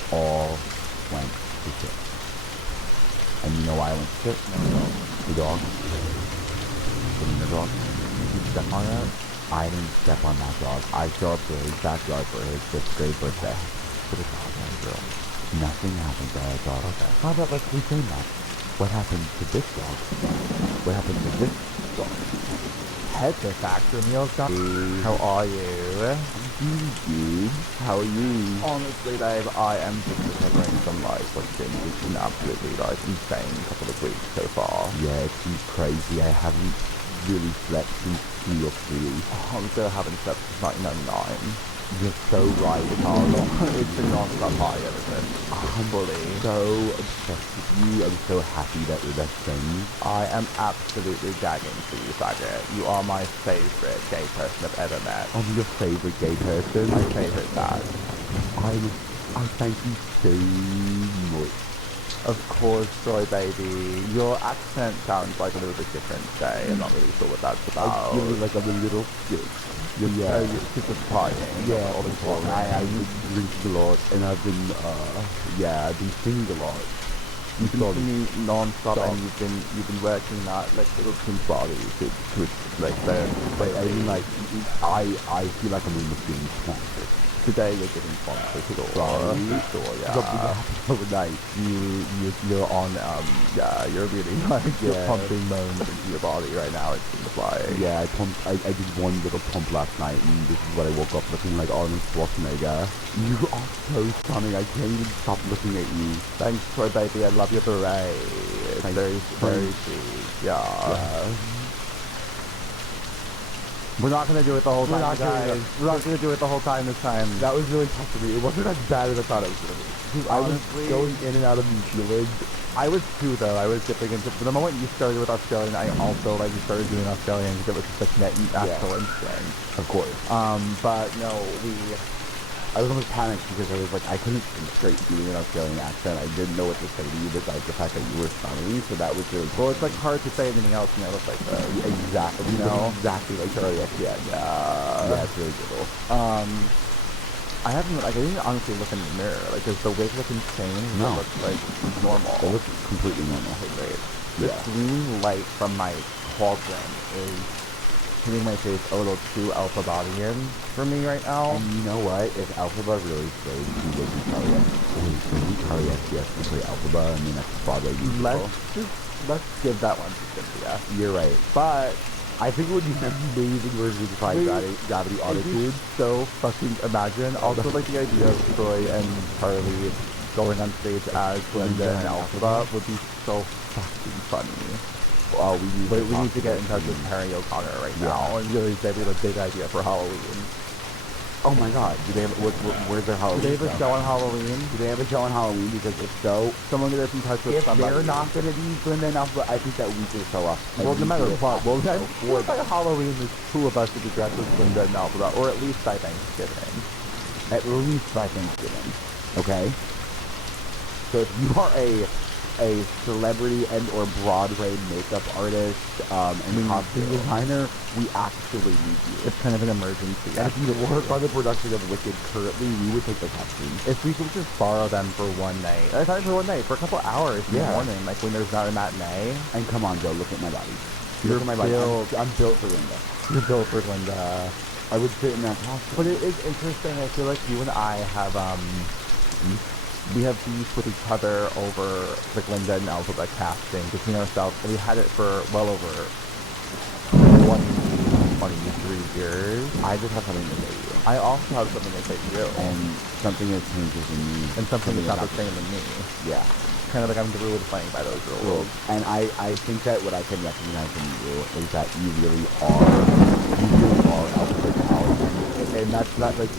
it all went to shit. And you know why I went to shit? No. The dog. The wiener dog. You step on it? I didn't step on that dog. I show up to his backyard for his 5th grade birthday. For the dog and girl. Nothing happened to that dog. Okay. How about like we say that? What happened to this dog? What happened to this dog? Head the factor meals done. How are you? I'm doing good. How are you? Honestly, Dave, I am just recovering from like what's been just an absolutely like insane couple of weeks so far. Yeah, it's been crazy. I haven't really slept since 2 or 3. I'm still haven't slept since 1999. You're so right, Oh, it's been non-stop high ever since. I'm Fully. so obsessed with you. I'm so happy that we're best friends. I am absolutely gagging for you, faggot. You are my favorite gay person I've ever met. I'm your favorite gay person. My favorite dad. I thank you so much. Of course, Joy baby. Your accent sounds like a little bit different today. I'm not really sure what that's I about. feel like I'm a little sick. Yeah, you're super crying. Yeah, all the time. I've been drinking a lot, and I've been singing a lot. You've been singing non-stop, and you've been working that like little twin body to like the. But I mean, like, I feel like I'm almost getting sponsored. Today you're getting sponsored to the Sorry. store, yeah. Something happened overnight. You're on you're really like you're Yeah. pumping moans into your body right now. It seems like. Yeah, I did one little pump last night, and this is what I woke up looking like Arnold Schwarzenegger. You are so stunning. I can't even stop looking at you. Thanks, Troy baby. I love your beret. It's very sweet. Yeah. We're not gonna do it the whole time, guys. We're not gonna do it the whole time this time. That was really tough for me. It wasn't as bad as I thought it was gonna be. I was Honestly, going in and out of New Zealand. I was too, though. I was dipping into. The moment you started with Australian, I also like started doing Australian because it was such an natural instinct. Of course. But no, I was almost panicked because I was like, I couldn't think straight doing an Australian accent. I didn't know what to say to you besides the fact that you were stunning, so that was really cool. well, it's like hard to say anything else when you look like this. Exactly. You know? Exactly like Charlie XCX. Yeah, it's really cool. I haven't, like, I didn't honestly look in the mirror. Like, does the wig look insane? No. It looks like normal. It looks completely normal. Okay, great. The Yeah. green light from my cauldron is hitting my face a little too alpha body-in for me right now. And you know what? If Alphaba really played, he would be Charlie XCX to play Alphaba. I mean, that's Broadway musical. Let's give that one to Cynthia. You're right. But I think it would be an amazing version of Defy Gravity Autotune. so fucking imagine. Also, like the idea of Troy and Charlie going on stage as Glenda and Alphaba would be so fucking funny. We need to get in touch with Harry O'Connor right now and really say we have a big idea for Halloween. Oh my god, do they have, where's their Halloween? Do they have a show on Halloween? Do they have a show on Halloween? Because if so, Someone get us in touch with if somebody. they're not going to be Glenda and Alpha, I think that we should show up. Well, no matter what, well, then, for by Halloween, there's two of us to be dressed as Glenda and Alpha, or at least by Thanksgiving. At least by Thanksgiving. Okay? So if you are a celebrity and or Broadway makeup artist and costume designer, we actually need you. It's kind of an emergency. And if you work on the production of Wicked currently, we would take the costumes. If we could just borrow them for one night. Not for one night, for a couple hours in the morning, like when there's not a matinee. And come on, Joe, look at my body. You're Look at my body. built- I'm built for Linda. You're built for Glenda. I would fit in that costume. But it is interesting. I feel like you and I have we have beef with each other over the Glenda and Alphabet casting between ourselves. And we had it for well over 23 years. I just have something to say to you. I also have something to say to you. And something that changes in me. And something that's not the same in me. Yeah. Kind of like I'm really playing by those rules. And I think that what I can recognize in you is that you really are Alphabet Alex. And that's not like,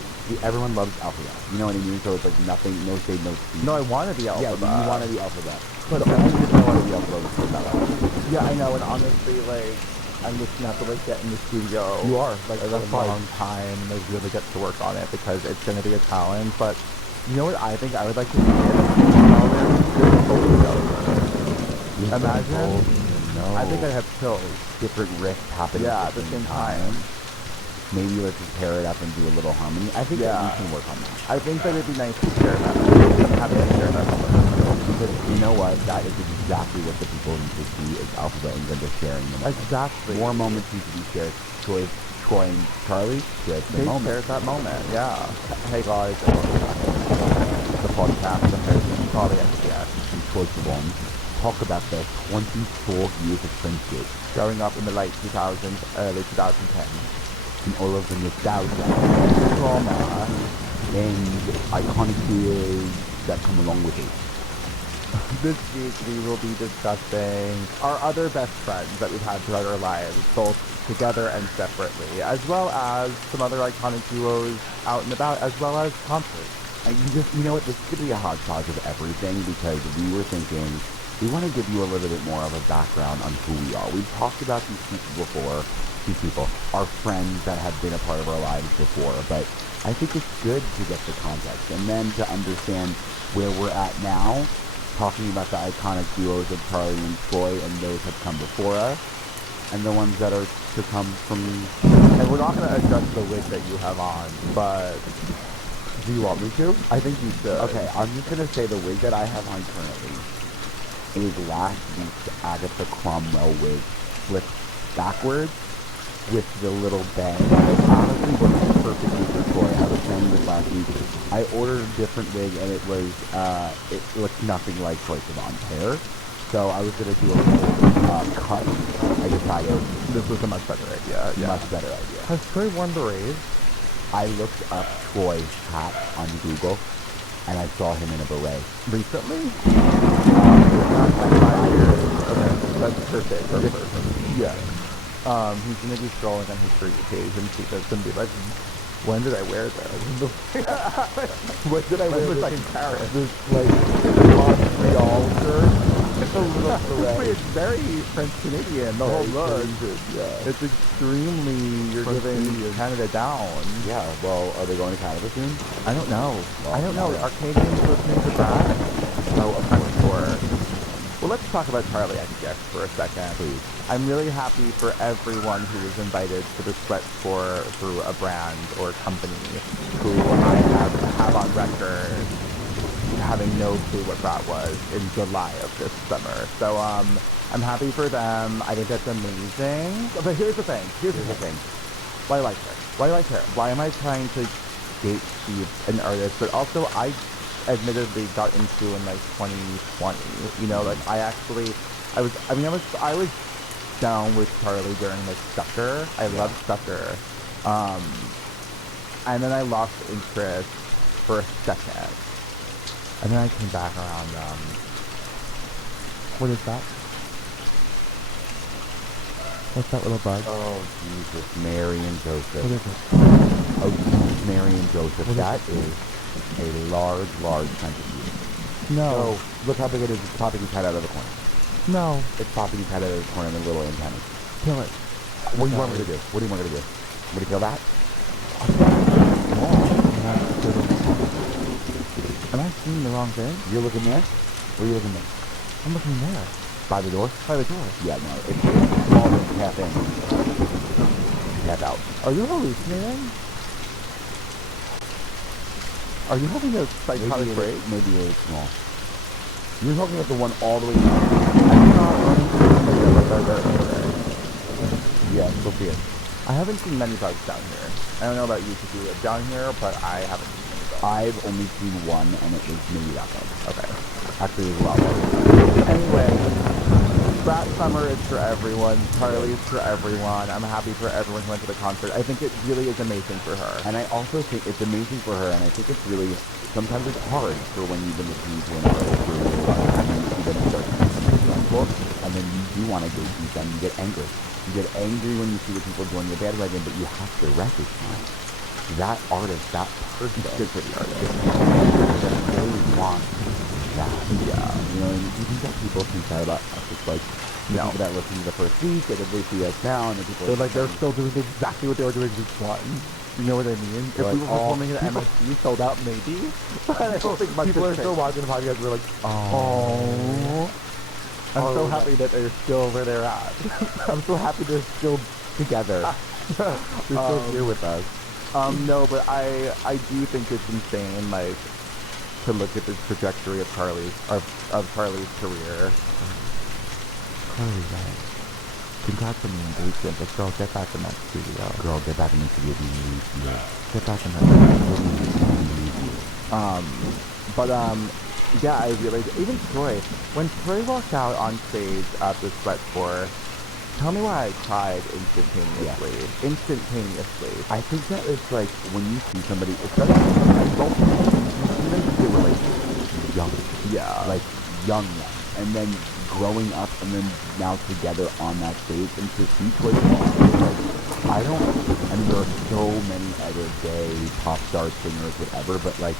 everyone loves Alphabet. You know what I mean? So it's like nothing, no shade, no tea. No, I want to be Alphabet. Yeah, you want to be Alphabet. But the only reason I want to be Alphabet is because that. Yeah, I know, and honestly, like, I'm just gonna have to like get in the studio. You are. Like a long time and like really get to work on it because it's gonna be a challenge. But you know what I think I would like to do? Imagine. No. I think I'd have chills. different riffs happening At the same time. Maybe let's just pair it up and do a little harmony. I think that we can work on that. I think that it'd be nice to share that. You know what? That is exactly what the people need to see is Alphabet and Linda sharing the moment. Exactly. More moments need to be shared. Troy and Charlie shared the They moment. shared that moment, yeah. Hey guys, and welcome back to the podcast, the host, Charlie XDS. And Troy Siobhan talk about their 24 years of friendship Growing up in the late 2000s, early 2010. and all of the nostalgia, trauma, and iconic fears that come along with it. This week we will be discussing our other best friends that we've had throughout our lives, both together and separately, as well as some other iconic duos out and about, as well as concerts. And you know what, this is going to be a hodgepodge of everything because we were thinking we want to give you a little bit more of a background on who we are. We've talked about these people, our friends that have been a part of our lives before, but I think it's good to get the context and then to understand where we're at now, talking about the iconic duos of Charlie and Troy, and those have come before us, and the ones that are to come from. And we're not going to address the wig that you have on, but Do you want me to? I think you should. Okay, I'm just going to say the wig that I have on currently is last week's Agatha Cromwell wig flipped backwards with the little bang. It honestly works perfectly for Troy. I was saying this last week. I ordered a different wig and it looked nothing like Troy Siobhan's hair. So I was going to do a full cut. I decided This was a much better idea. Yeah. much better idea. Has Troy worn berets? I looked up Troy's hat on Google and I saw him in a beret. Recently? Not like 5 years. Okay, that's perfect. Yeah. He's gonna be scrolling on his free page and see this and be like, when did I wear this? What did I When wear was this I in in Paris? This Montreal shirt. It's a little beret. It's very French Canadian, the whole look. Yeah. It's extremely, you're French giving Canadian. Canada down. Yeah, well, are they going to Canada soon? I don't know. Well, I don't know. yeah. Are Canadians listening to that? No, I'm sure. Well, let's talk about Charlie XCX for a second. Please. I'm really happy for everyone who was invited to the Sweat Tour through a brand or company who I have on record having no clue what that was in July of this summer. So I'm happy for them. I think that's amazing. But here's the thing. Here's the thing. Why do I like her? Why do I care? Why am I trying to gatekeep an artist? But also, I admittedly got into in like 2020. You know, like I was down with Charlie during like Sucker. I loved Sucker. And then I lost interest for a second. And then I came back around, what is that? What's that little bug? Oh, Jesus, Mary and Joseph. What is it? Oh, Jesus, Mary and Joseph. What is That is a large, large centipede. No. So, look how big it is. It's popping its head out of the corner. No. It's popping its head out of the corner and the little antennas. Kill it. What do you want me to do? What do you want me to do? Want me to kill that? Am I seeing the wrong thing? You're looking there? Where are you looking there? I'm looking there. By the door? By the door. Yeah, no. It's smaller than half in. Half out. Are you hallucinating? Are you having a psychotic break? Maybe it is small. You're talking about the one all the way down. I'm not running. Yeah, it's still here. I haven't seen many bugs down here. I don't know about you if you live down here, but I haven't seen many bugs. I've only seen one, and it was maybe that bug. Okay. Actually, it was a lot more. Anyway, Rat Summer is for everyone. Charlie is for everyone. I'm happy for everyone who went to the concert. I think it really is amazing for her. And I also think it's amazing for her, and I think it's really, sometimes it's hard for when you've been listening to an artist for a really long time, and you see them start to become successful, and then you do want to gatekeep them, you get angry. You get angry when you see the people join the bandwagon, but you have to recognize that artist, that person, Good for the artist. that really wants that. Yeah. You know, and you think that people think that about us. It's like, the No. people that listen to the first week, and then they see us now, and the people They're still doing exactly what they were doing week one. You know what I mean? If They're we like, were performing oh, at MSG, sold out maybe. But I don't think much people has are still changed. watching the podcast. We're like, Oh. I'm so Oh, happy that they're still where they're at. I'm so happy they're still together. They're still here with us. No, but I do think it's insane. Like, to look at the trajectory of Charlie's career. Carly, right. Congrats on the engagement, but girl, get back in that studio. Girl, get back in the studio. Get back in that studio. But yeah, I realized, even Troy, when Troy walked out on stage at the Sweat Tour, tell me why I cried instantaneously. Yeah. Instantaneously. I think that it's like when you see somebody, especially I don't even if they were like young. Yeah. Like young. And then growing up and then now together on that stage and to see Troy like I mean there are so many other gay pop stars, singers, whatever, but like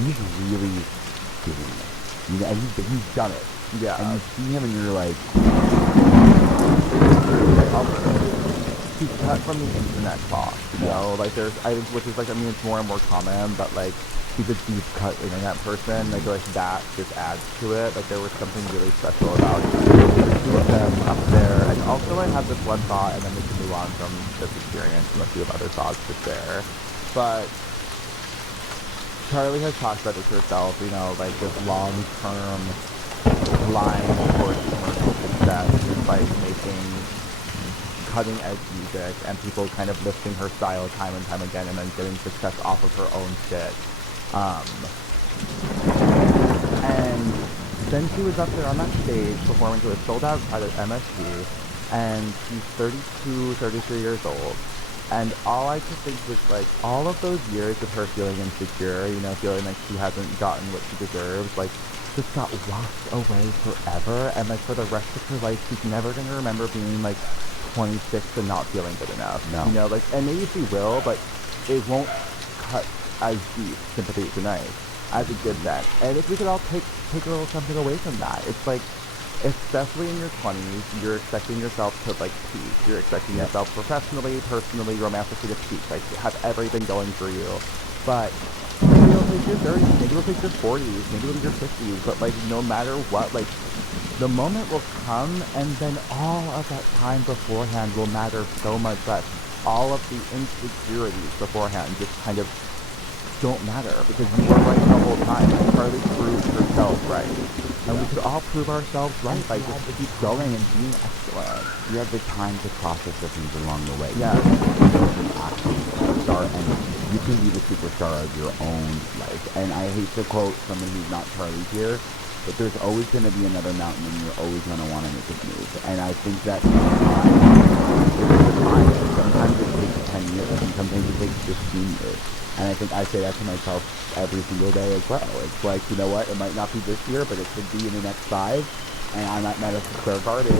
he's really doing it. You know, and he's done it. Yeah. And you see him and you're like he's cut from the internet talk, you know, like which is like, I mean, it's more and more common, but like, he's a deep cut internet person, like that just adds to it, like there was something really special about two of them up there, and also I had this one thought, and then we can move on from this experience and a few of other thoughts to share, but Charlie has talked about this herself, you know, like this long-term line towards commercial success is like making cutting edge music and people kind of lifting her style time and time again and then getting success off of her own shit. And then she was up there on that stage performing to a sold out crowd at MSG, and she's 32, 33 years old. And all I could think was like all of those years of her feeling insecure, you know, feeling like she hasn't gotten what she deserves, like just got washed away forever, and like for the rest of her life she's never gonna remember being like 26 and not feeling good enough. No. You know, like, and maybe she will, but it won't cut as deep, sympathy tonight, as it did then. And if we could all take a little something away from that, it's like, especially in your 20s, you're expecting yourself to like peak. You're expecting yourself professionally, personally, romantically to peak, like have everything going for you. But maybe it'll take your 30s, maybe it'll take your 40s, maybe it'll take your 50s, but like no matter what, like the moment will come, and then all of that time beforehand will matter so much less. All of the insecurities beforehand just kind of don't matter, because you were right the whole time. Charlie proved herself right. And we could all prove ourselves right by just keep going and being excellent. you have the time to process the things along the way. Yeah. Superstar, and you can be the superstar of your own life. And I hate to quote someone who's not Charlie here, but there's always going to be another mountain, and you're always going to want to make it move. And I think that sometimes it takes 10 years, and sometimes it takes 15 years. And I think I say that to myself every single day as well. It's like, you know what, it might not be this year, but it could be in the next 5, and I'm at Madison Square Garden,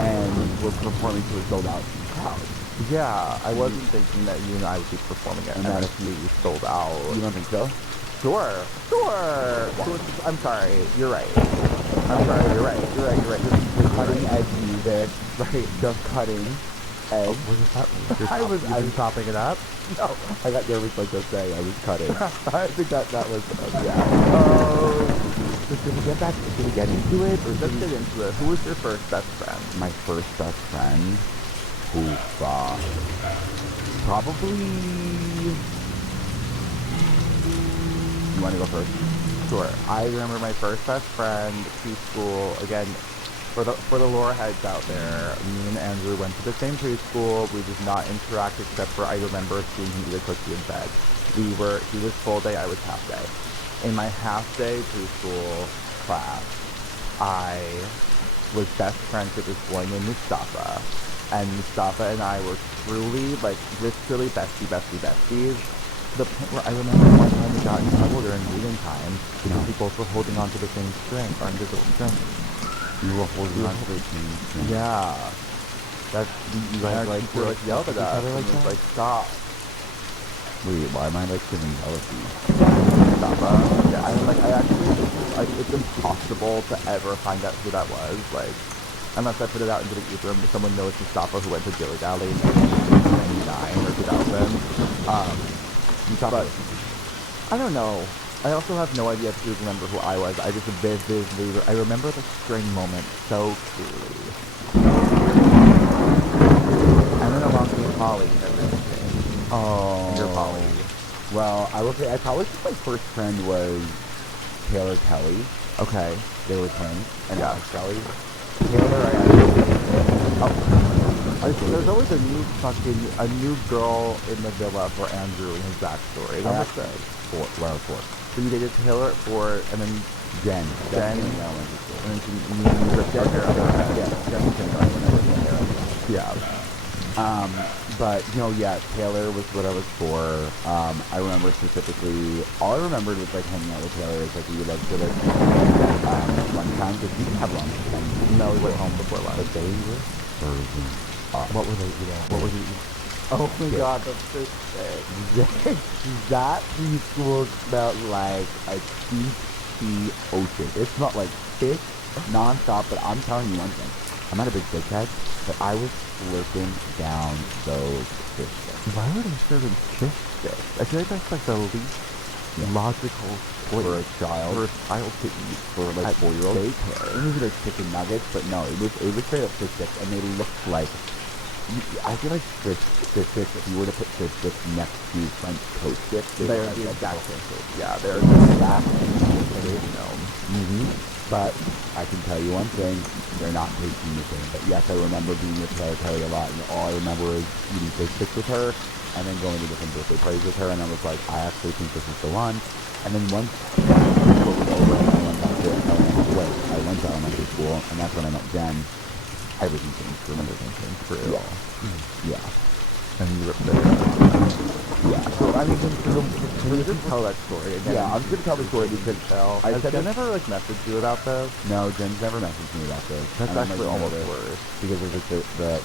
and we're performing to a sold-out crowd. Yeah, I wasn't thinking that you and I would be performing at MSG sold out. You don't think so? Sure. I'm sorry, you're right. You're right. The cutting edge music, right? The cutting edge. What does that mean? I was chopping it up? No, I got nervous like I was saying. I was cutting. I think that was, yeah. Should we get into it? Or Let's get into it. Who was your first best friend? My first best friend? Probably... You want to go first? Sure. I remember my first best friend, preschool, again, for the Laura heads out there, me and Andrew went to the same preschool. We did not interact except for I remember seeing him eat a cookie in bed. He was full day, I was half day. In my half day preschool class, I was best friends with this boy named Mustafa. And Mustafa and I were truly, like, literally besties. The point where I remember one time we got in trouble during reading time because we both were holding onto the same string, our invisible string. You were holding on to the same string? Yeah. That's, you guys like yelled at us and was like, stop. Wait, why am I like feeling jealousy? Mustafa. Yeah, I mean, like, I actually, like, it's impossible to ever find out who that was, like, unless I put it out into the ether and someone knows Mustafa who went to Dilly Dally in 1999 or 2000. But I don't know. I also have no idea if you remember who I was. I just vividly, I remember the string moment so clearly. And then along came Polly and everything. Oh. You're Polly. Well, I will say I probably think my first friend was Taylor Kelly. Okay. They were twins, and Yeah. Alex Kelly. Taylor, I actually. There's always a new girl in the villa for Andrew and his backstory. I Number actually 6. When I was 4. So you dated Taylor at 4, and then Jen. Jen. In elementary school. and then you were Jen, yeah, Jen was kindergarten when I was in there. Yeah. But, Taylor was what I was for. I remember specifically, all I remembered was, like, hanging out with Taylor is, like, we would, like, go to lunchtime, because we didn't have lunch. And No, we went home before lunch. but they were serving us. What were they eating? What was he eating? Oh my Yeah. god, that's so sick. That preschool smelled like a deep sea ocean. It smelled like fish nonstop, but I'm telling you one thing. I'm not a big fish head, but I was slurping down those fish sticks. Why were they serving fish sticks? I feel like that's like the least logical For a choice child, for a child to eat. for like at 4-year-olds. daycare. It was like chicken nuggets, but no, it was straight up fish sticks, and they looked like. I feel like fish sticks. If you were to put fish sticks next to French toast sticks, they They're look the identical. exact same shape. Yeah, they're just Exact you know. But I can tell you one thing, they're not tasting the same. But yes, I remember being with Taylor Kelly a lot, and all I remember is eating fish sticks with her, and then going to different birthday parties with her, and I was like, I actually think this is the one. And then once school was over, and I went back to I went to elementary school, and that's when I met Jen. Everything changed for me. Everything came through. Yeah. And you ripped it. Yeah. So, I mean, can you just tell that story again? Yeah, I'm just gonna tell the story because I Has said Jen this- ever, like, messaged you about this? No, Jen's never messaged me about this. That's And I'm actually like, almost nervous worse. because there's like the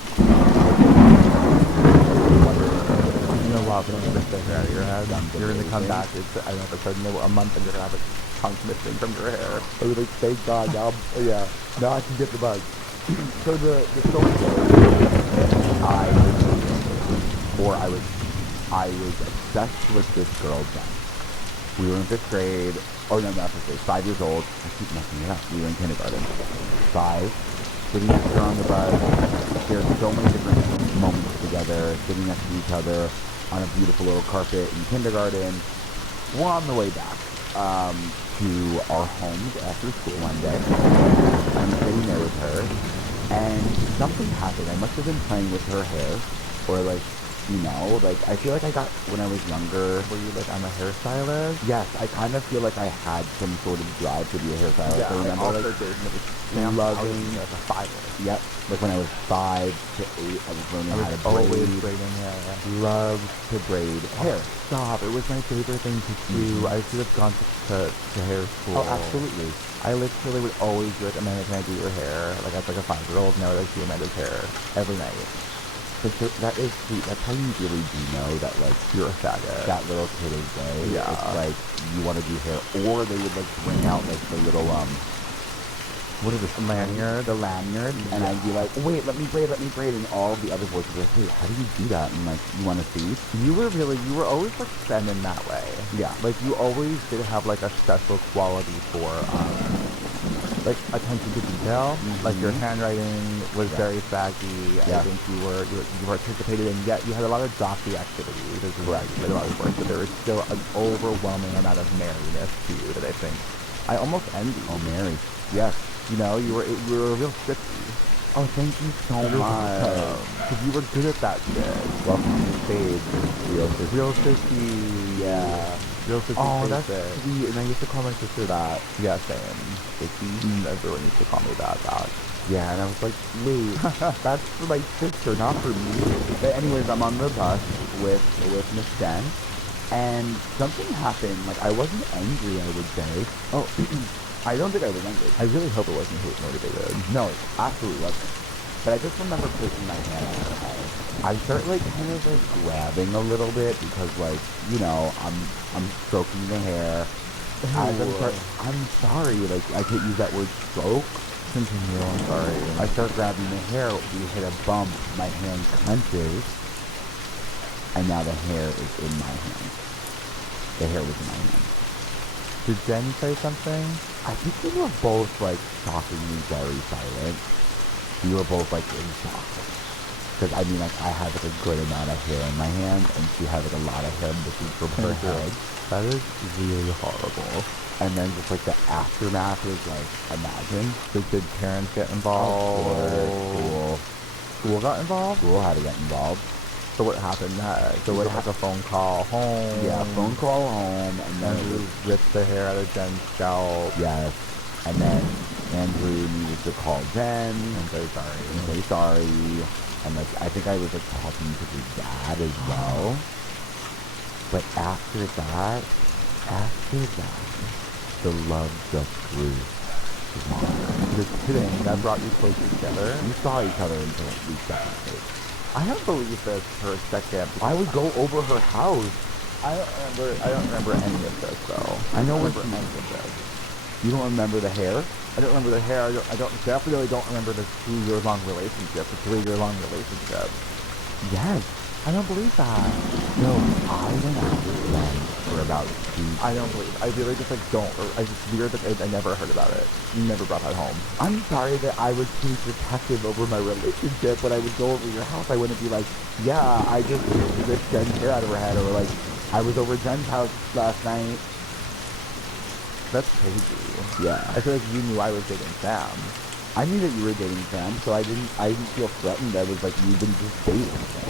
You know what, when you rip the hair out of your head, Done you're gonna come everything. back, I don't know, for a month and you're gonna have a chunk missing from your hair. I was like, thank God, now, yeah, now I can get the bug. So the story goes, I was obsessed with this girl, Jen. We were in 5th grade, not 5th grade, 5 years old. I keep messing it up. We were in kindergarten. 5, sitting next to her on the bus, shared so many different moments together, sitting next to each other on a beautiful little carpet in kindergarten. We're on the way back to our homes after school one day. I'm sitting there with her, and something happened. I must have been playing with her hair, or like, I feel like I got, when I was younger. Were you like, I'm a hairstylist? Yes, I kind of feel like I had some sort of drive to be a hairstylist. I remember also like, did, and it was loving, as a 5-year-old. yep, like when I was 5 to 8, I was learning I how was to always braid. braiding hair. Loved to braid hair. Stop, it was my favorite thing to do. I should have gone to hair school. Oh, absolutely. I literally would always be like, Amanda, can I do your hair? Like, as like a 5-year-old, now I like do Amanda's hair every night. That is sweet. That's how you really do know that, like, You're a faggot. that little kid is gay. Yeah. It's like, you want to do hair. Or they would, like, bring out, like, the little, what is this? Lanyard? The lanyard. And I'd be like, wait, let me braid. And all of the other boys would be like, wait, how do you do that? And, like, you want to see? You were always like feminine that way. Yeah. Like, you always did have like a special quality for, like, attention to detail. Like, your handwriting was very faggy. Yeah. I think you participated in, yet you had a lot of jockey activities. This is right. You did a lot of work, but there was still an overwhelming amount of merriness to you that I think I almost envy. Oh, Mary. Yes. You know, you were a real sissy. Oh, thank you so much. Because you were good at that shit. Welcome to the stage. Real sissy. Yeah. Real sissy. Oh, that's basic. sweet. And I used to call my sister that. Yeah, same. Everyone used to call me that. Yeah, and I was like, wait, that's for my sister, not for me. But anyways, I'm on the bus with Miss Jen, and something happened. Like, I wasn't angry, I would say. Oh, I don't think I was angry. I really hope it wasn't hate motivated. No, it absolutely wasn't. But I just remember placing my hand on her head. I start, like, kind of, like, grabbing a little bit because, like, I'm stroking the hair. I'm sorry, like, I can't use that word stroke. Continue, I'm sorry. I start grabbing the hair, we hit a bump, my hand clenches, and now the hair is in my hand. The hair was in my hand. Did Jen say something? I think we were both, like, shockingly very silent. We were both, like, in shock. Because I mean, like, I had like a good amount of hair in my hands, and she had like a lot of hair missing from her head. That is really horrible. And then just like the aftermath was like, imagine. So did parents get involved? School. School got involved? School had to get involved. So what happened next? So Was what it like a phone call home? Yeah, phone call home, and then it Andrew was, ripped the hair out of Jen's scalp. yes. And then Andrew needed to call Jen. I'm very sorry. I'm very sorry. And like, I think I was like talking to his dad as well. But after that, the love just grew stronger. You're kidding. That brought you closer together. We saw each other until we second date. I don't believe this for a second. I would go over her house. I don't remember any of this though. I know what remember you any of this. You don't remember the hair? I don't remember the hair. I don't definitely don't remember the 2-year-long relationship, the 3-year-long relationship. Yes. I don't believe that. No, I went out with them for about 2 I don't believe. I really just like don't. It's weird that I never heard about it. You never brought that home. I'm sorry that I was too protective over my relationship. When I would go over your house, I wouldn't be like, yeah, I just ripped Jen's hair out of her head, or like, I was over Jen's house last night. That's crazy. Yeah. I feel like you knew I was dating Sam. I knew that you were dating Sam, so I didn't feel threatened. I was like, you've been just dating Sam.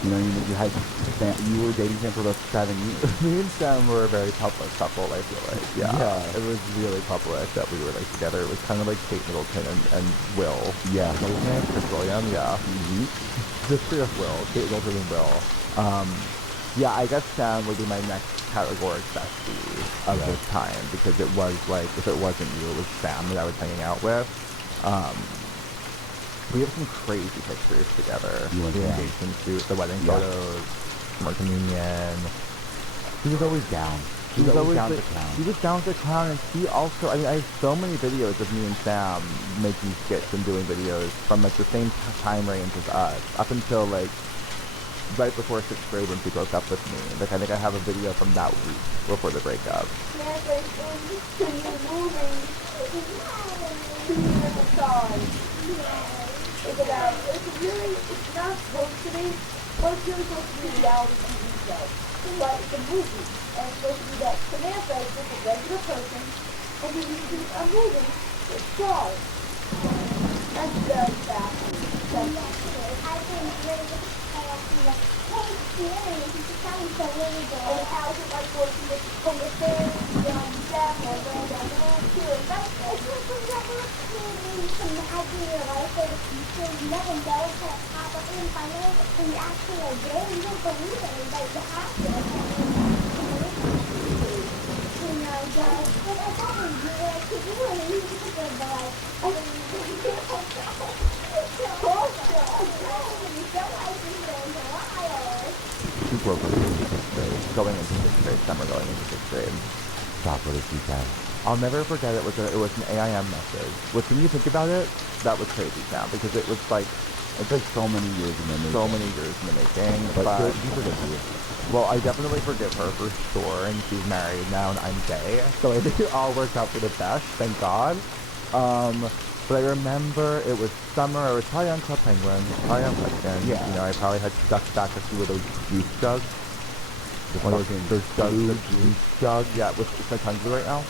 You know what I mean? You had Sam, you were dating Sam for about 7 years. Me and Sam were a very public couple, I feel like. Yeah. Yeah. It was really public that we were like together. It was kind of like Kate Middleton and Will. Yeah. What was his name? Chris William, yeah. Mm-hmm. The three of Will, Kate Middleton and Will. Yeah, I guess Sam would be my next categoric bestie of this time, because it was like, if it wasn't you, it was Sam that I was hanging out with. We have some crazy pictures together. You and The Sam. engagement shoot, the wedding Yeah. photos, from our communion. He was always down. He was always down to clown. He was down to clown, and he also, I mean, I have so many videos of me and Sam making skits and doing videos from like the same time range as us, up until like right before 6th grade when she broke up with me. Like, I think I have a video from that week before the breakup. It's not supposed to be, well, it's really supposed to be a reality TV show. But it's a movie, and it's supposed to be that Samantha is just a regular person, and then you do a movie with stars. That's very fascinating. I think really and how is it like working with the fairies, Sam, or Brandon, too? And that's some idea, right? For the future, you never know what's going to pop up in finance, and you actually are there, you don't believe it, but you have to. You know, guys, but I thought we were like, because you were in music, but like, I mean, you can't hold on. She broke up in 6th grade, going into 6th grade, summer going into 6th grade. Stop what she said. I'll never forget it was an AIM message. Which, when you think about it, that was crazy now, because it was like, It's like so many years in the making. so many years in the making. But But, you forget you. well, I definitely forgive her for sure, and she's married now, and I'm gay. So I think it all worked out for the best, thank God. But I remember it was summer. I was probably on Club Penguin, probably on Pelican. Yeah. You know, I probably had stuck back a few of those juice jugs. One of those jugs of juice jug. Yeah, is my tongue blue right now?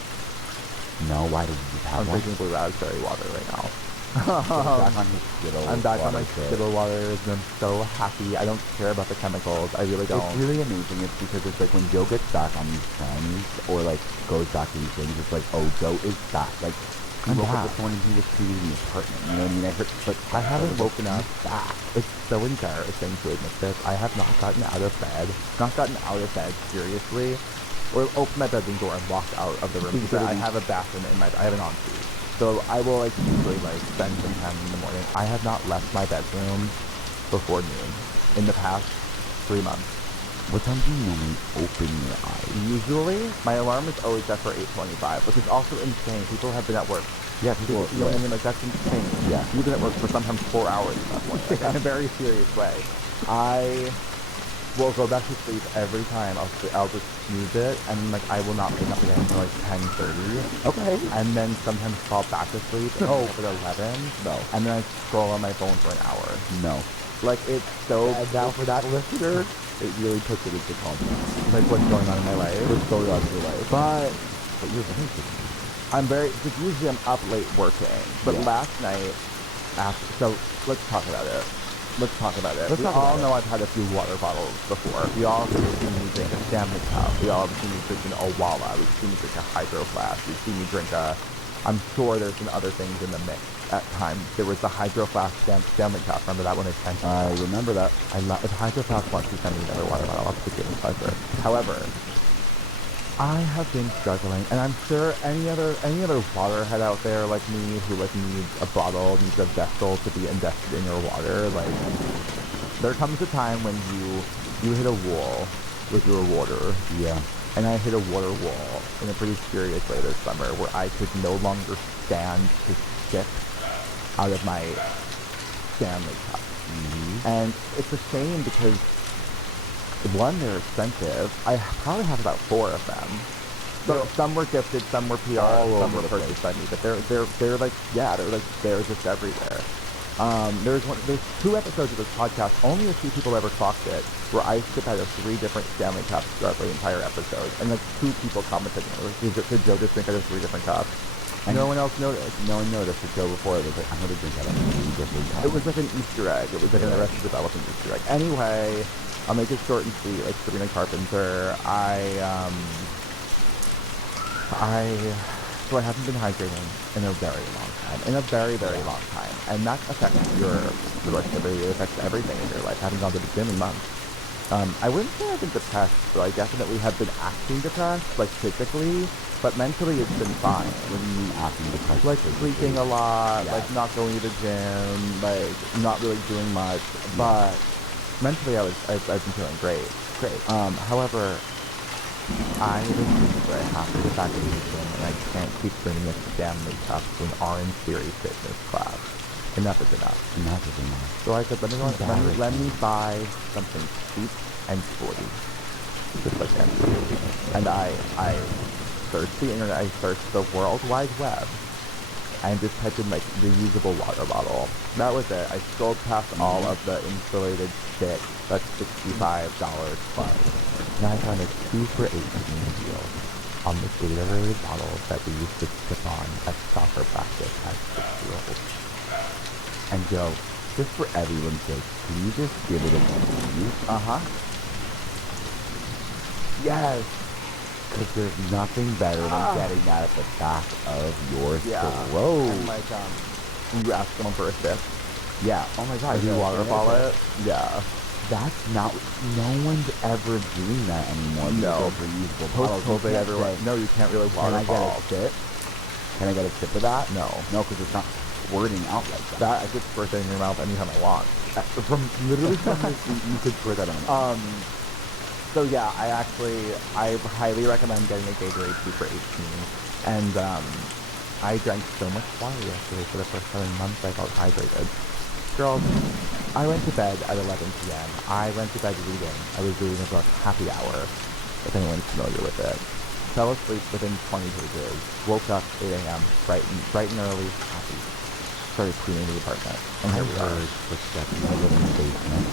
No, why did you I'm have one? drinking blue raspberry water right now. Back on his Skittle. I'm back on my water kit. Skittle waters, and I'm so happy. I don't care about the chemicals. I really don't. It's really amazing. It's because it's like when Joe gets back on these trends, or like goes back to these things, it's like, oh, Joe is back. Like, he I'm woke up back. this morning, he was cleaning the apartment. You know what I mean? I heard, but I haven't woken up. He's back. It's so embarrassing to admit this. I have not gotten out of bed. Not gotten out of bed, seriously. Or opened my bedroom door and walked out of the room. Because I have a bathroom in my, I have an ensuite. So I will like usually like spend some time in the morning. I have not left my bedroom before noon in the past 3 months. What time do you normally open your eyes? Usually, my alarm is always set for 8:25, which is also insane. People have been at work. Yeah, people. You know what I mean? Like, that's insane. Yeah. You've been at work for sometimes 4 hours at that point, like, in a very serious way. I will go back to sleep every time. I'll just snooze it, and like I will not wake up again until like 10:30. Okay. And then sometimes fall back to sleep and No. wake up at 11. No. And then I scroll on my phone for an hour. No. Like it's so And now for that listener, it really puts it into context. like what's going on in my life. What's going on in your life? But But you're very busy. I'm very, because usually I'm up late working. But Yeah. last night, so let's talk about it. Let's talk about it. Let's We talk all about know I've had a few water bottles before. We all have seen me drink a Stanley Cup. We all have seen me drink an Owala. We've seen me drink a Hydro Flask. We've seen me drink I'm sure there's been other things in the mix at times. There was the Hydro Flask Stanley Cup. Remember that when they sent me? I remember that. If Hydro Flask wants to send me another water bottle, I'll take it with pleasure. However, I have been struggling, and I'm sure any other waterhead out there like me who like needs a bottle, needs a vessel to be invested in your water, like there comes a time when you hit a wall with your water. Yeah. And I hit a water wall in a pretty serious way this summer where I could no longer stand to sip out of my Stanley Cup. Mm-hmm. And it's a shame because one, they're expensive. I probably have about 4 of them. So some were gifted, some were PR, All some over were the purchased by me. But they're like, yeah, they're just everywhere. There's 2 episodes of this podcast, only a few people ever clocked it, where I sip out of 3 different Stanley Cups throughout the entire episode. And like 2 people commented, did Joe just drink out of 3 different cups? And no one else noticed. No one noticed the show before. It was like, I'm going to drink out of 3 different cups. It was like an Easter egg. It was like an Arrested Development Easter egg. Anyway, I'll make it short and sweet, like Sabrina Carpenter. So I haven't been hydrating in a very long time. In a very, very long time. And that affects your productivity. It affects everything in your life. I haven't gone to the gym in months. I wouldn't say I've been depressed, but I definitely have been acting depressed, like physically, but mentally it's been fine. What do you mean acting depressed? Like sleeping a lot, Yeah. like not going to the gym, like not really doing much, but mentally I've been feeling great. However, I was very happy with that decision, and I can't keep bringing a Stanley Cup to an Orange Theory fitness class. Enough is enough. Enough is enough. So I said, let me buy something cheap and sporty, just like that. And I searched the internet, I searched the World Wide Web, and just typed in like reusable water bottle. That was it. I scrolled past all of the insulated shit that's $65 plus. And I found a 2 for $18 deal on the Gatorade bottles that we used to sip on at soccer practice as 6-year-olds. And Joe, just for everyone's sake, can you just give it a use? Uh-huh. Yes! Because there's nothing better than getting that at the back of your throat. And like, you ask someone for a sip. Yeah. Oh my god. If you yeah, waterfall yeah. it. Yeah. That's not... No one's ever doing that anymore. No. For reusable bottles. Post-COVID, You can't everyone. say, No, you can't really Can I get waterfall. a sip? Can I get a sip of that? No. No, because it's not squirting out like that. That I could squirt it in your mouth anytime I want. From literally from this, you could squirt that on. So yeah, I highly recommend getting a Gatorade 2 for $18. And I drank so much water yesterday for the first time in months. I felt hydrated. Girls, I went to bed at 11 p.m. I went to bed reading. I was reading a book, Happy Hour, if anyone's familiar with it. Fell asleep within 20 pages. Woke up 8 a.m. bright and early, happy. Started cleaning the apartment. And I here we are. heard footsteps in the living basement.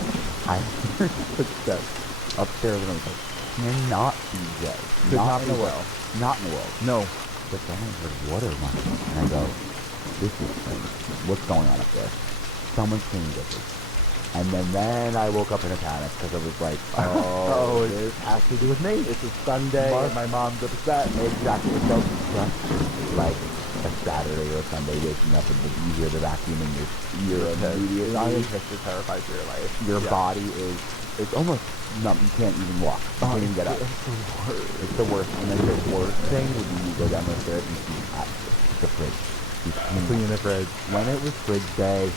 I heard footsteps upstairs and I was like, Cannot be Joe. Could not be in the Joe. world. Not in the world. no. But then I heard water running. And I go, this is strange. What's going on up there? Someone's cleaning dishes. And then I woke up in a panic because I was like, oh, this has to do with me. It's a Sunday and my mom's upset. Exactly. So just like a Saturday or Sunday waking up and you hear the vacuum in your ear immediately. I am pissed. You're terrified for your life. Your body is, it's almost numb. You can't even walk. You can't even get up. It's the worst. It's the worst. And then the worst thing would be you go down the stairs and see the fridge. You Clean the fridge. When it was fridge day,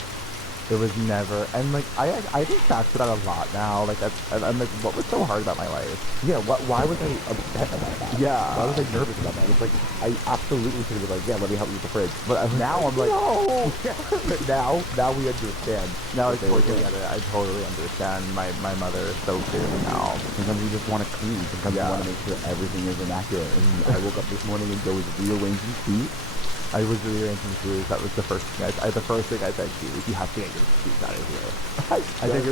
It was never, and like I think back to that a lot now. Like I'm like, what was so hard about my life? Yeah, why was I upset about that? Yeah. Why was I nervous about that? It's like, I absolutely should have been like, yeah, let me help you with the fridge. But Now I'm like, no. but now we understand. Now what I they were totally doing. get it. I totally understand my mother so clearly now. Sometimes you just want to clean. Sometimes you Yeah. want to make sure everything is immaculate. And I woke up this morning and Joe was rearranging feet. I was rearranging shoes. That was the first thing the first thing I said to you was, you have to get your shoes out of here.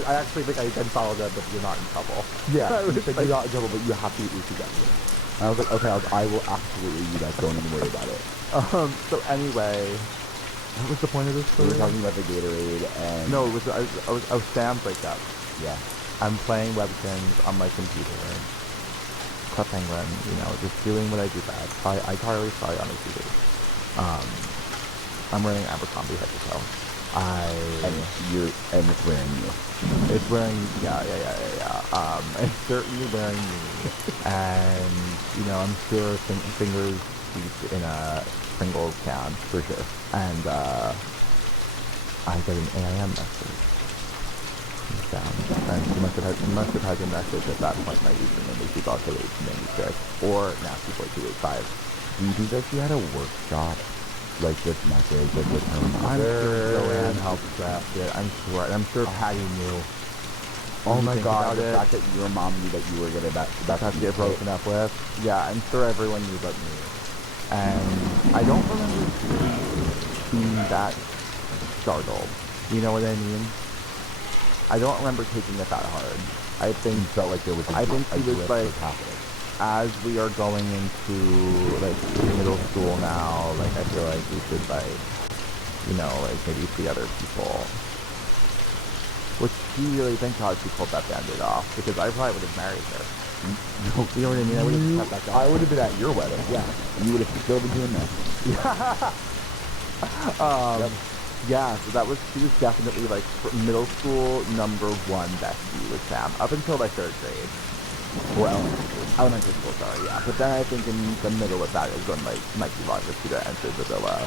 I actually think I then followed up, but you're not in trouble. Yeah, I was you said like- you're not in trouble, but you have to get your feet out of here. And I was like, okay, I will absolutely do that. Don't even worry about it. So anyway, what was the point of this We story? were talking about the Gatorade and... No, it was I was Sam breakup. Yeah. I'm playing Webkins on my computer. Club Penguin, just doing what I do best. iCarly, sorry on the TV. I'm wearing Abercrombie head to toe. And it's wearing you. It's wearing, yeah. It's certainly wearing me. And, I'm sure fingers deep in a Pringles can, for sure. And, I get an AIM message. Down. And she must have had a message at that point in my evening, and she thought to 1896 or Nasty Boy 285. Do you think that she had a workshop, like this message, like with her I'm mother? sure Joanne helped draft it. I'm sure. And I'm sure Patty knew. Oh You my think god, about the it? fact that your mom knew that you were gonna about Have to get broken up with. Yeah, I'm sure everyone knew but me. And I don't remember being that startled. You know what I mean? I don't remember taking it that hard. I think You felt like there was I think she was glitch like, was happening. as we are going into like middle school now, like I feel like we should like, maybe see other people. Which she really, thank God she pulled that band-aid off, because I probably would have married her. No, You know what I mean? I would have kept that going. I would have been at your wedding, yeah. And you would have still been doing this. Yeah, so she was definitely like middle school #1 bestie with Sam, up until like 3rd grade. Or Elementary school, sorry, yeah. But then I think in the middle of that is when like Mikey Longitude entered the villa,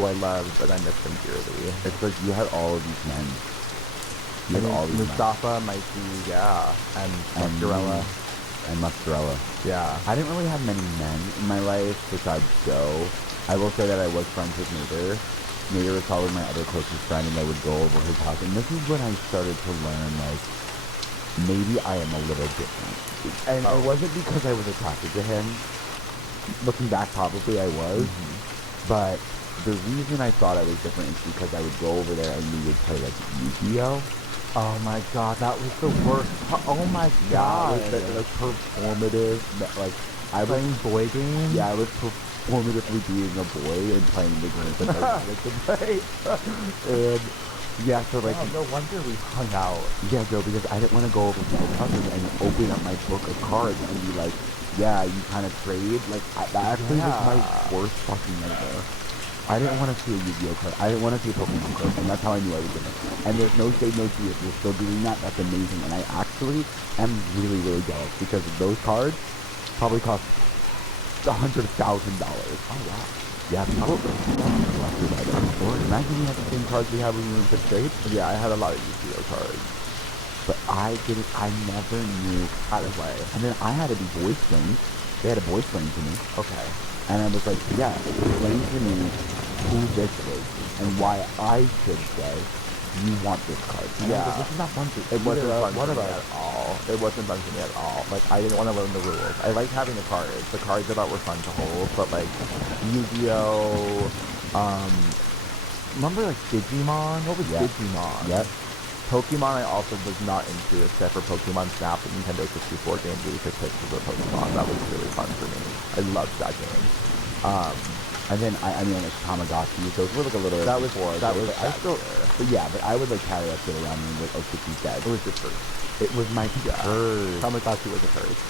who I loved, but I missed him dearly. It's like you had all of these men. You I had mean, all these Mustafa, Mikey, yeah, and Muscarella. And Muscarella. Yeah. I didn't really have many men in my life besides Joe. I will say that I was friends with Nader. Nader was probably my other closest friend, and I would go over his house. And this is when I started to learn, like, maybe I am a little different. And it wasn't because I was attracted to him. Looking back, probably I was. But the reason I thought I was different is because I would go over there and we would play, like, Yu-Gi-Oh! Oh my god, that was the worst. Oh my god. Yeah, it was performative. Like, I was Playing boy games? Yeah, I was performatively being a boy and playing the game that I wanted to play. And yeah, so like, no wonder we hung out. yeah, Joe, because I didn't want to go over to people's houses and open up my book of cards and be like, yeah, you kind of trade. Like, that actually was my worst fucking nightmare. I didn't want to see a Yu-Gi-Oh card. I didn't want to see a Pokemon card, and that's how I knew I was different. And there's no shade, no tea. If you're still doing that, that's amazing. And I actually am really, really jealous because those cards probably cost $100,000. Oh wow! Yeah, people are lucky by them. Or imagine you have the same cards we had when we were in 5th grade. Yeah, I had a lot of Yu-Gi-Oh cards. But I didn't. I never knew how to play. And then I had to be voice trained. They had a voice train to me. Okay. And I was like, yeah, explain to me who this is and why I should say you want this card. And I was like, this is not fun to It wasn't fun what for me about at all. It wasn't fun for me at all. Like, I didn't want to learn the rules. I liked having the cards. The cards I thought were fun to hold, but like, Yu-Gi-Oh! Remember like Digimon? What was Yeah. Digimon? Yep. Pokemon I also was not into, except for Pokemon Snap, the Nintendo 64 game where you could pictures of Pokemon. That was really fun for me. I loved that game. And then I mean like Tamagotchi, those were like a little That was before. that so was I still, faster. but yeah, but I would like carry that shit around and be like, oh shit, he's dead. It was just first. It was my curse. Tamagotchi was a curse.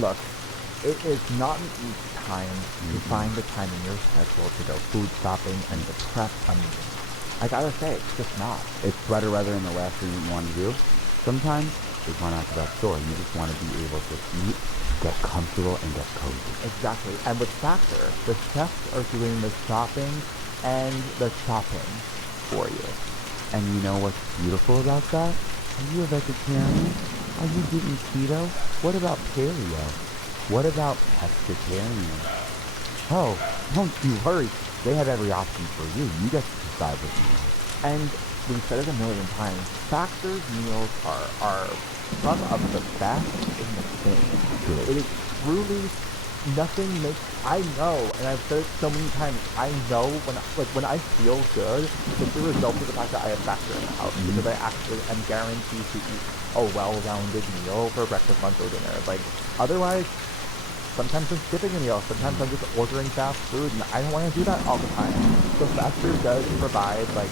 Look, it is not an easy time to find the time in your schedule to go food shopping and to prep a meal. I gotta say, it's just not. It's sweater weather and the last thing you want to do. Sometimes it's run out to that store. You just want to be able to eat, get comfortable, and get cozy. Exactly. And with Factor, the chefs are doing the shopping and the shopping for you. And you know what's beautiful about that? Are you a vegetarian? Are you eating keto? What about paleo? What about pescatarian? Oh, don't you worry. They have every option for you. You get to decide what you want. And we've said it a million times, Factor's meals are some of the best in the thing. Good. It is truly nothing makes, I know, and I've said it so many times, I know when I feel good, it's the result of the fact that I have Factor in the house, because I actually am guaranteed to eat a well-rounded meal for breakfast, lunch, or dinner. Like, otherwise, sometimes I'm skipping a meal, sometimes I'm just ordering fast food, and I don't want to do that all the time. So Factor does provide, like,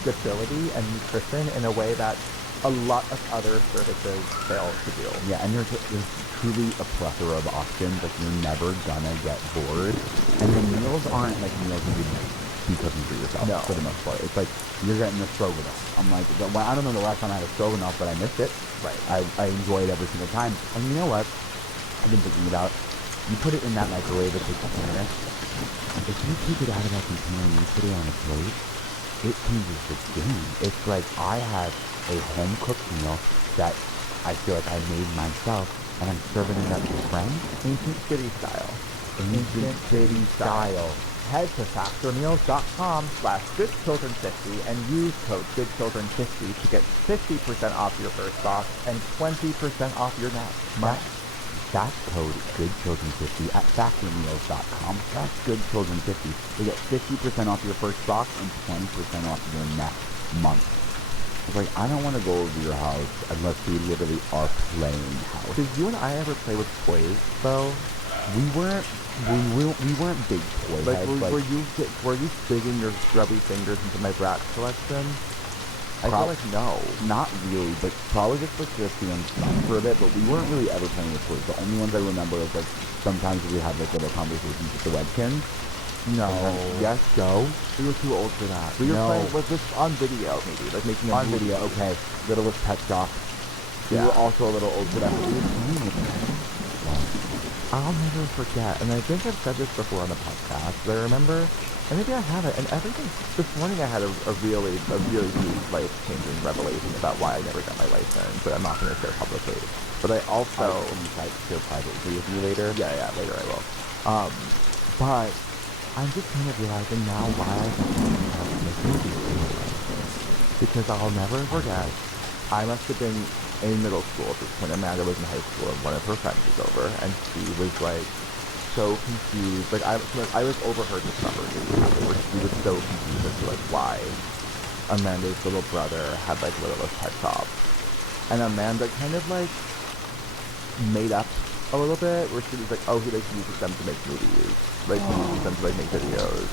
stability and nutrition in a way that a lot of other services fail to do. Yeah, and there's truly a plethora of options. Like, you're never gonna get bored. And the meals aren't like meals you would be cooking for yourself, No. for the most part. It's like, you're getting the stroganoff. I'm like, I don't know the last time I had a stroganoff, but I missed it. Right. I enjoy it every single time. And you know what? I've been thinking about, you put it in that microwave, it takes 10 minutes. If you take it out of that container and you put it on a plate, it changes the game. It's like I have a home-cooked meal that I feel like I made myself, and I'm serving it up to friends. Ancient City style. Ancient City style. Head to factormeals.com/goodchildren50 and use code goodchildren50 to get 50% off your first box and 20% off your next. That code GoodChildren50 at factormeals.com/GoodChildren50 to get 50% off your first box and 20% off your next month. It's like, I don't want to go over to your house unless we literally are playing house. Did you and I ever play with toys, though? We weren't big toy Like, heads. were you digging your grubby fingers into my Bratz collection? I feel like no. Not really, but probably just like feeling stuff for a bit, but we weren't really ever playing with toys. The only ones I remember is like sometimes we had like little conversations with the webkins. No. Yes, go. We were too old for that. We were No. playing with this on video, maybe, like making a On movie. video, okay. Littlest Pet Shop. We Yeah. were also a little old for that, but we were playing with them. I'll never forget, and I think I've said this before on the podcast, but I remember, and maybe I haven't, and everything, this morning I had a really huge life-changing revelation about why I never got my license, that I'm not going to share publicly. But I also... share privately with you later. Yeah, later I will. But I'm just kind of realizing now why I don't have to make movies. Because I'll never forget, I must have been in middle school at this point. Amanda was in high school, and one of her friends was over, and she was like so confused. Like I was overheard the conversation where she was so confused as to like why Amanda's little brother had like Littlest Pet Shop, and Amanda kind of like made up a little bit, where she was like, oh, he like uses them to make movies, like he uses them to like make videos.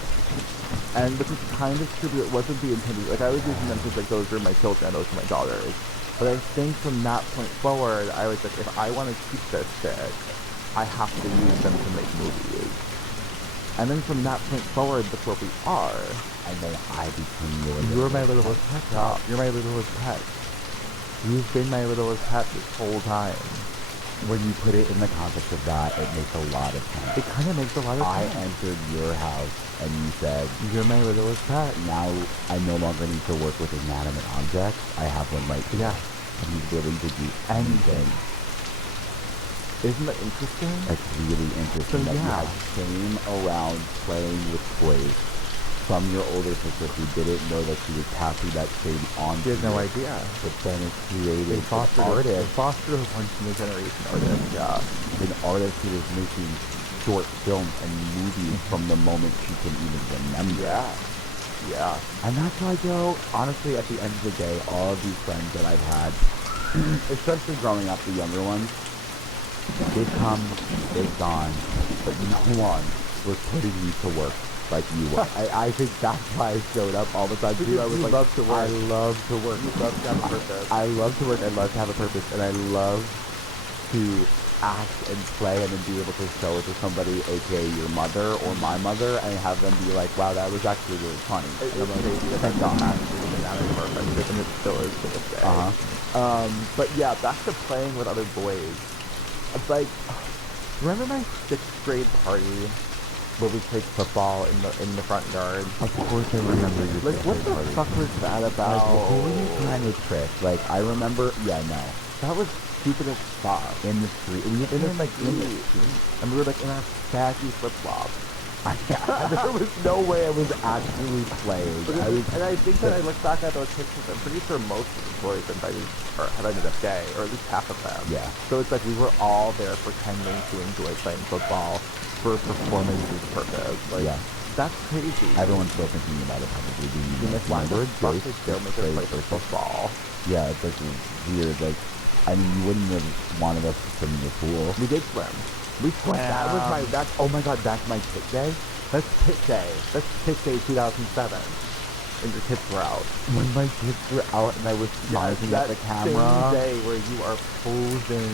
And which is kind of true, it wasn't the intended, like I was using them because like those are my children, those are my daughters. But I think from that point forward, I was like, if I want to keep this shit, I have to use them to make movies. And then from that point forward, that's where we are. And then I became your You're my littlest pet shop. You're my littlest pet. You've been my littlest pet this whole time. When you put it in the context of that, it makes a lot of sense. It kind of makes a lot of I sense. entered your house and you said, You're my littlest pet. now I no longer need to work with inanimate objects. I have one right here. Yeah. And he's willing to do anything. Isn't that interesting? It's really interesting So, that you yeah. had came around playing with toys from your older sister who didn't know that she was passing that shade on She to has no you. idea. But then it created They an fostered artist, a once-in-a-generation artist, yeah. an artist who is making short films and movies from the moment she can even remember. Yeah. And that's why, Joe, honestly, at the end of the day, all of these friends that I've had, especially growing up, the younger ones, they've come, they've gone, but no one was putting me to work like you were. I think that's why I showed up all the time, too. Because I was you like, love to work. I love to work. You love to have a purpose. I love to work, I love to have a purpose, and I love to act and play and then be able to show it to somebody, aka your mother or my mother, and have them be like, wow, that was actually really funny. It's And I'm like, crazy that that's not actually an anatomy of our friendship, and it still is to this day. But yeah, back to playing with other boys. Like, remember my 6th grade party where we played football in the front yard. Of course I remember your Like, what the party. fuck was that about? Like, who were you trying to trick? Like, I remember, yeah, no. That was stupid as fuck. In the street. We were in the street. street. And we were like in our khaki flip-flops. There was no way I was actually playing. And I think that I look back at those pictures, I'm pretty sure most of the boys invited, or have ended up gay, or at least half of them. Yeah. So it's like we were all there pretending to enjoy playing football for performance's purpose. Like, Yeah. that's crazy. Everyone's still thinking about it probably being like, Why we're the fuck gay, they still make us straight play for person. football? Yeah, it's like weird. Like, I mean, you wouldn't have wanted us to swim in the pool. We did swim. We swam. That was my, that's, oh my god, that's my pit day. That's Pit Day. That's Pit Day 2007. And your kids were out. When my kids were out and I was smiling at the camera. That same day where you are posing,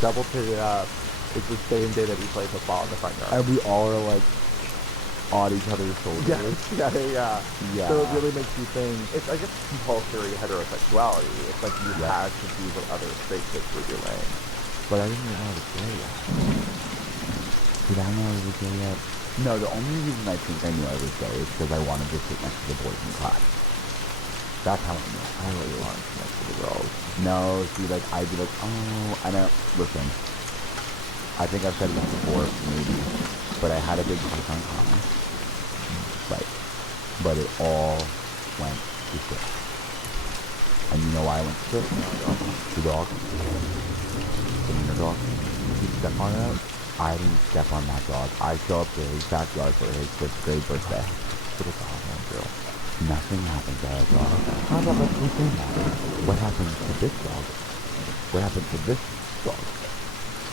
double pitted up, is the same day that we play football in the front yard. And we all are like on each other's shoulders. Yeah. Yeah. So it really makes you think, it's, I guess, compulsory heterosexuality. It's like you had to do what other straight kids were doing. But I didn't know I was gay yet. Did I know I was gay yet? No, the only reason I think I knew I was gay is because I wanted to sit next to the boys in class. That's how I knew. I really wanted to connect with the girls. No, see, like, I'd be like, oh, I know, listen, I think I've said this before, maybe, but I had a big crush on Connor. Right. But it all went to shit. And you know why I went to shit? The dog. The wiener dog. Did you step on it? I didn't step on that dog. I show up to his backyard for his 5th grade birthday. Little dog, man, girl. Nothing happened to that dog. How about let's pretend that? What happened to this dog? What happened to this dog?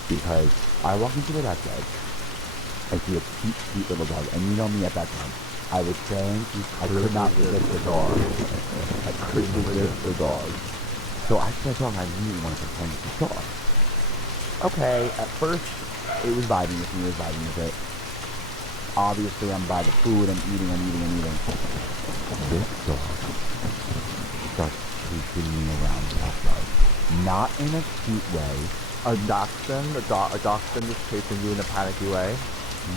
Because I walk into the backyard, I see a cute, cute little dog, and you know me at that time. I was saying I could not resist the dog. I couldn't resist the dog. So I said, dog, I really want to pretend it's a dog. Okay, at first, it was vibing with me, it was vibing with it. Obviously, I'm by the food, I'm eating. This dog starts chasing me around the backyard. Not in a cute way. A dachshund? A dachshund just chasing you in a panicky way?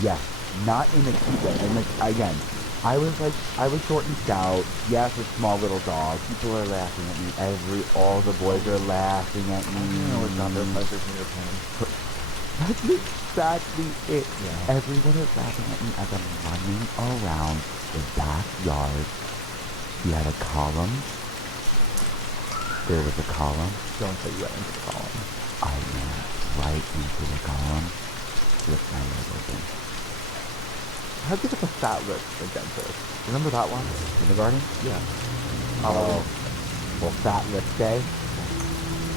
Yes, not in a cute way. And like, again, I was short and stout. Yes, a small little dog. People are laughing at me. All the boys are laughing at me. You know, it's not their pleasure from your pain. That's exactly it. Yeah. Everyone is laughing at me as I'm running around the backyard. We had a column. There was a column. Don't say you went into the column. I went right into the column with my leg open. How'd you get the fat lip at the dentist? Remember that one? Kindergarten? Yeah. Oh, well, Fat Lip Day.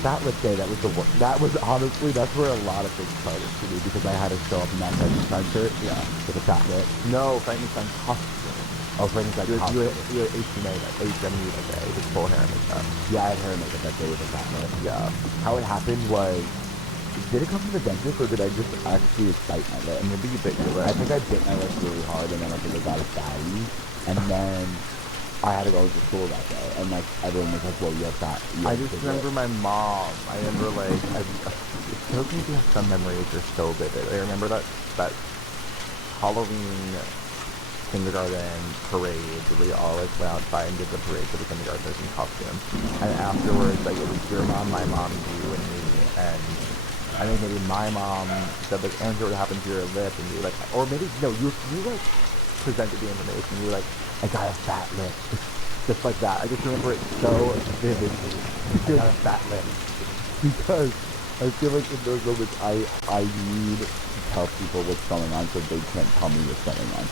Fat Lip Day, that was the worst. That was honestly, that's where a lot of things started for me because I had to show up in that Frankenstein shirt. Yeah. With a fat lip. No, Frankenstein costume. Oh, Frankenstein You costume. had HMA, like HMU that day, with full hair and makeup. Yeah, I had hair makeup that day with a fat lip. Yeah. How it happened was, did it come from the dentist or did I just actually bite my lip? Maybe you bit your lip. I think I bit my lip really hard and then I think I got a fatty. And then I had to go to school that day. And like everyone was like, well, you have fat. I just remember my mom. I remember like, it feels like you have some memories that are so vivid. I remember that Halloween kindergarten parade where we all like went outside and did the parade for the kindergartners in costume. And afterwards, like it was your mom, my mom, you, and me. And I think maybe my mom said like, Andrew, what happened to your lip? And you were like, or maybe, no, you like presented the information. You were like, I got a fat lip. Just like that. I just remember it so vividly. I got a fat lip. Because I feel like in those moments I need to tell people what's going on so they can't tell me what's going on.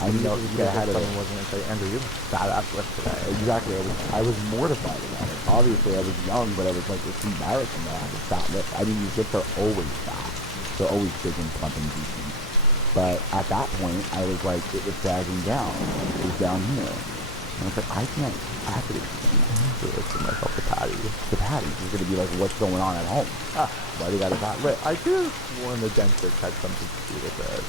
I know I had it. someone wasn't going to say, Andrew, you have a fat ass lip today. Exactly. I was mortified about it. Obviously, I was young, but I was like, it's embarrassing that I have a fat lip. I mean, these lips are always fat. They're always big and plump and juicy. But at that point, I was like, it was sagging down. It was down here. And I was like, I have to explain this to myself, the patty. The patty is going to be like, what's going on at home? Why do you got a fat lip? I could have sworn the dentist had something to do with it.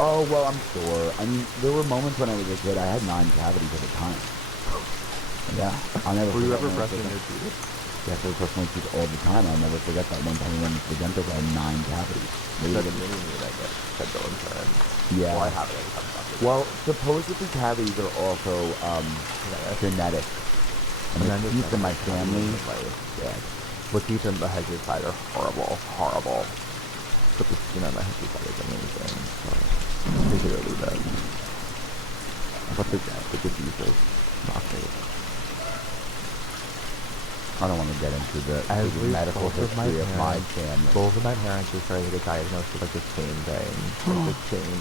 Oh, well, I'm sure. I mean, there were moments when I was a kid, I had 9 cavities at a time. Yeah. I'll never Were you forget ever when I was brushing a kid. your teeth? Yeah, so of course my teeth all the time. I'll never forget that one time we went to the dentist. I had 9 cavities. Maybe the mini me that get dental insurance. Yeah. Well, I have it. I just haven't gotten it. Well, supposedly cavities are also genetic. And the teeth in my family, Yeah. The teeth in the Hedges side are horrible. Horrible. But the skin on the Hedges side is amazing. So, take it or leave it. But the good teeth is not great. I don't want to get into the medical both of my history of my parents- family. Both of my parents were starting to get diagnosed with like the same thing. Like the same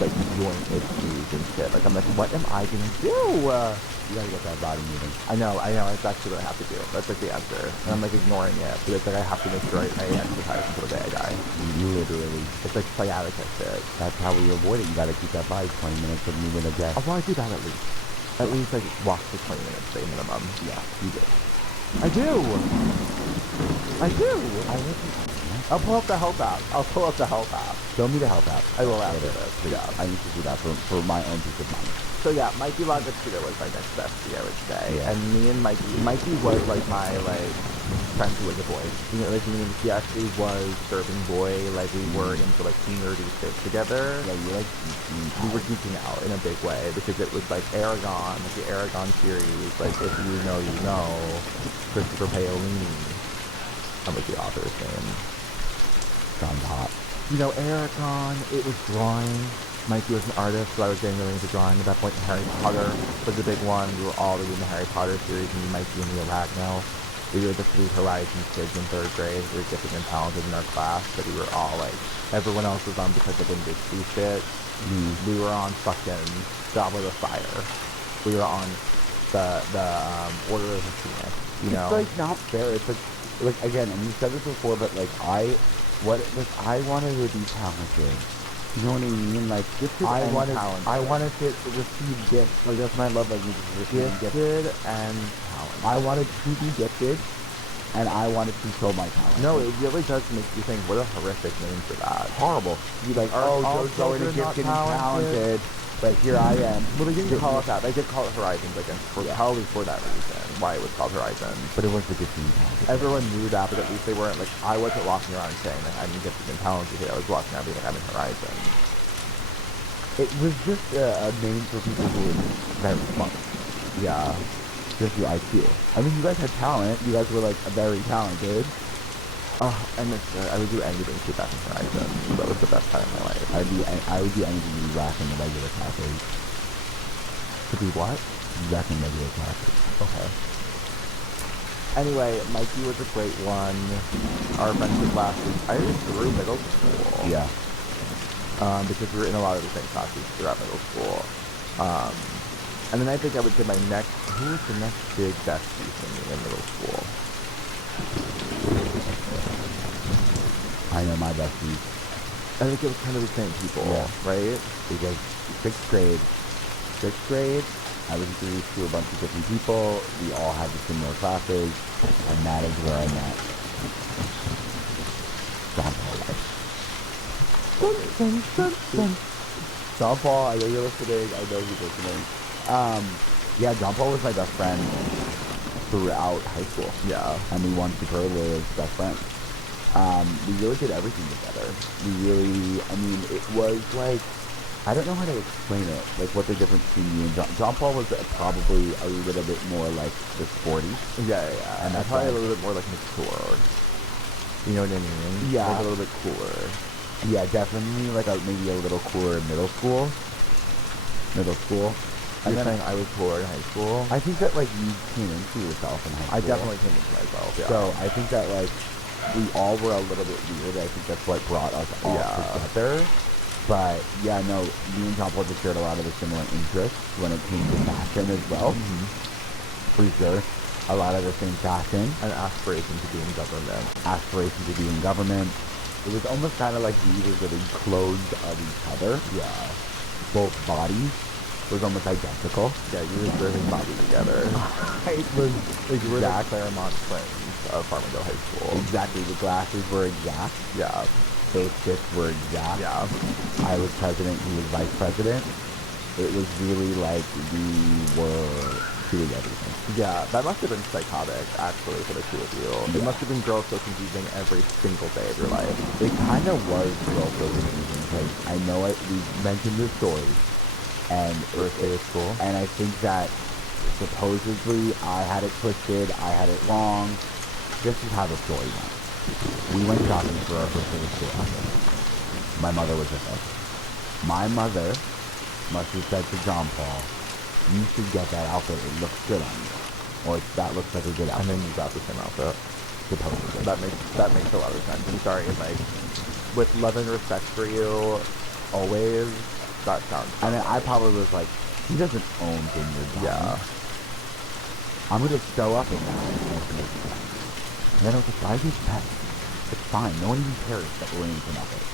like joint issues and shit. Like I'm like, what am I gonna do? You gotta get that body moving. I know, that's actually what I have to do. That's like the answer. And I'm like ignoring it. But it's like I have to make sure I exercise until the day I die. Literally. It's like sciatica shit. That's how we avoid it. You gotta keep that body 20 minutes of movement a day. Although I do that at least. At least like walk for 20 minutes a day minimum. Yeah, you do. I do! I do! I listen. I'll pull up the health app. Show me the health app. I will after Later. this. Please. Yeah. I need to do that for my own peace of mind. So yeah, Mikey Longitude was my next bestie, I would say. Yeah. And me and Mikey was like my friend who was a boy. You know, like meaning he actually was serving boy. Like we were into like nerdy shit together. Yeah, you like We were geeking out in a big way because it was like Aragon, like the Aragon series. Like if you know, you know. Christopher Paolini. That was the author's name. sounds hot. You know, Aragon, it was drawing. Mikey was an artist, so I was getting really into drawing at that point. Harry Potter was a big one. We were all reading the Harry Potter series, and Mikey and the Arachno. We were the 3 Horizons kids in 3rd grade. We were gifted and talented in our class, but we were all like, everyone else was on because of industry shit. We were on fucking Goblet of Fire. We were on the Order of the Phoenix, you know? It's like not fair. It's like again, and you said this before, but like I wanted to be talented. You know what I mean? Like gifted I and wanted talented. to receive gifts. Like that's my love language is receiving gifts. Gifted and talented. I wanted to be gifted, and I wanted to show my talent. No, it really does make you think, what a horrific name for that. Horrible. Be like, Are oh, all Joe's going to children not gifted and talented, but here I am. Well, they didn't call it that. They did call it Horizons, I guess, probably for that reason, why it was called Horizons. But it was the gifted and talented. Everyone knew that, but at least they weren't, like, I wasn't walking around saying that I'm gifted and talented. I was walking around being like, I'm in Horizons. It was just a name for people who were very smart. Yeah. Just the IQ. I mean, you guys had talent. You guys were like very talented. And I would do anything to get back in Horizons. That was the best time of my life. I would do anything to be back in the regular classes. To be what? Back in regular classes. Okay. Anyway, Mikey was a great one. Our friendship lasted, I think, through middle school. Yeah. Because we were in a lot of the same classes throughout middle school. And then I think I would say who was the next big bestie for me in middle school? I know my besties. I think it was kind of the same people, Yeah. right? Because sixth grade, I was introduced to a bunch of different people. We all had the similar classes, and that is where I met John Paul White. John Paul, I know you're listening. I know you're listening. Yeah, John Paul was my best friend throughout high school. Yeah. And we won superlatives best friends. We really did everything together. I mean, it was like, I don't know how to explain it, like what the difference between you and John Paul was probably a little bit more like the sporty. Yeah. And And that's probably a like- little bit more like mature. You know what I mean? Yeah. Like a little bit cooler. Yeah, definitely like maybe a little cooler in middle school. You're then saying I was cooler in high school? I think that like you came into yourself in high school. I definitely came into myself, yeah. So I think that like we all were a little bit weird. I think that's what brought us all together. But yeah, no, me and John Paul just shared a lot of the similar interests when it came to fashion as well. For sure. A lot of the same fashion. An aspiration to be in government. Aspiration to be in government. It was almost kind of like we were getting clones of each other. Yeah. Both bodies was almost identical. Yeah, you were serving Bobby together. It was Like, you were the exact. Claremont twins of Farmingdale High School. Exactly. The glasses were exact. Yeah. Those fits were exact. Yeah. I was president. He was vice president. it was really like we were doing everything. Yeah, that must have been psychotic, actually, for the two of you. It Yeah. must have been girls so confusing every single day of your life. It kind of was real so confusing because I know it. We mentioned this story, and First day of school. and I think that supposedly I had it twisted, I had it wrong. This is how the story went. We went shopping for our first day of school. My mother was with us. My mother must have said to John Paul, "You should get that outfit. It looks good on you." Or that looks like a good And outfit. then you got the same outfit. Supposedly. That makes a lot of sense. I'm sorry, like, with love and respect for you, always, that sounds And then I probably was like, he doesn't own Vineyard Vines. Yeah. I'm gonna show up in that. And then I was like, why is he pet? It's fine. No one even cares that we're in for nothing.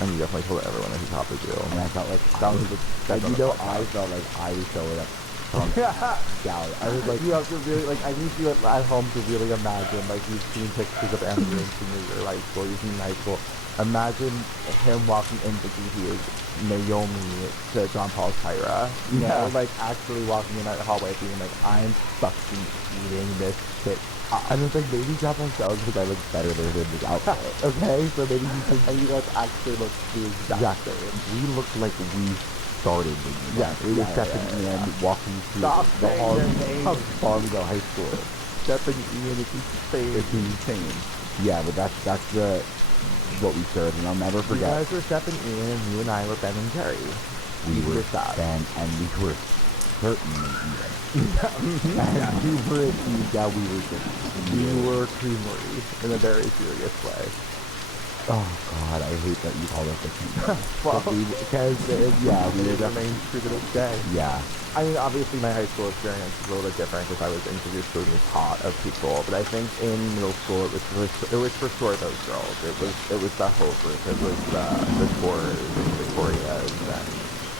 And you definitely told everyone that he copied you. And I felt like That I was was, the- like, that's you on know, the I podcast. felt like I was showing up from gallery. I was like, You have to really, like, I need you at home to really imagine, like, you've seen pictures of Andrew in senior year high school, you've seen high school. Imagine him walking in thinking he is Naomi to John Paul's Tyra. You know, Yeah. like, actually walking in that hallway being like, I'm fucking eating this shit up. and it's like, maybe John Paul sells because I look better than him in this outfit. Okay? So maybe you think And you guys actually look the exact same. we looked like we started Vineyard Yeah, Vines. We were yeah, stepping yeah, in, yeah. walking through Stop the saying halls their names. of Farmville High School. Stephanie Ian is insane. It's insane. Yeah, but that's the what we served, and I'll never You forget. guys were Steph and Ian, and you and I were Ben and Jerry. We were sad. Ben, and we were certainly even. And we were yeah, we were just You were creamery in a very serious way. Oh God, I hate that you call us a team. Well, Because yeah, we were it definitely remains true to this day. yeah. I mean, obviously my high school experience is a little bit different because I was introduced to a new pot of people, but I think in middle school it was for sure those girls. It was the whole group. It was the Coras and Victorias and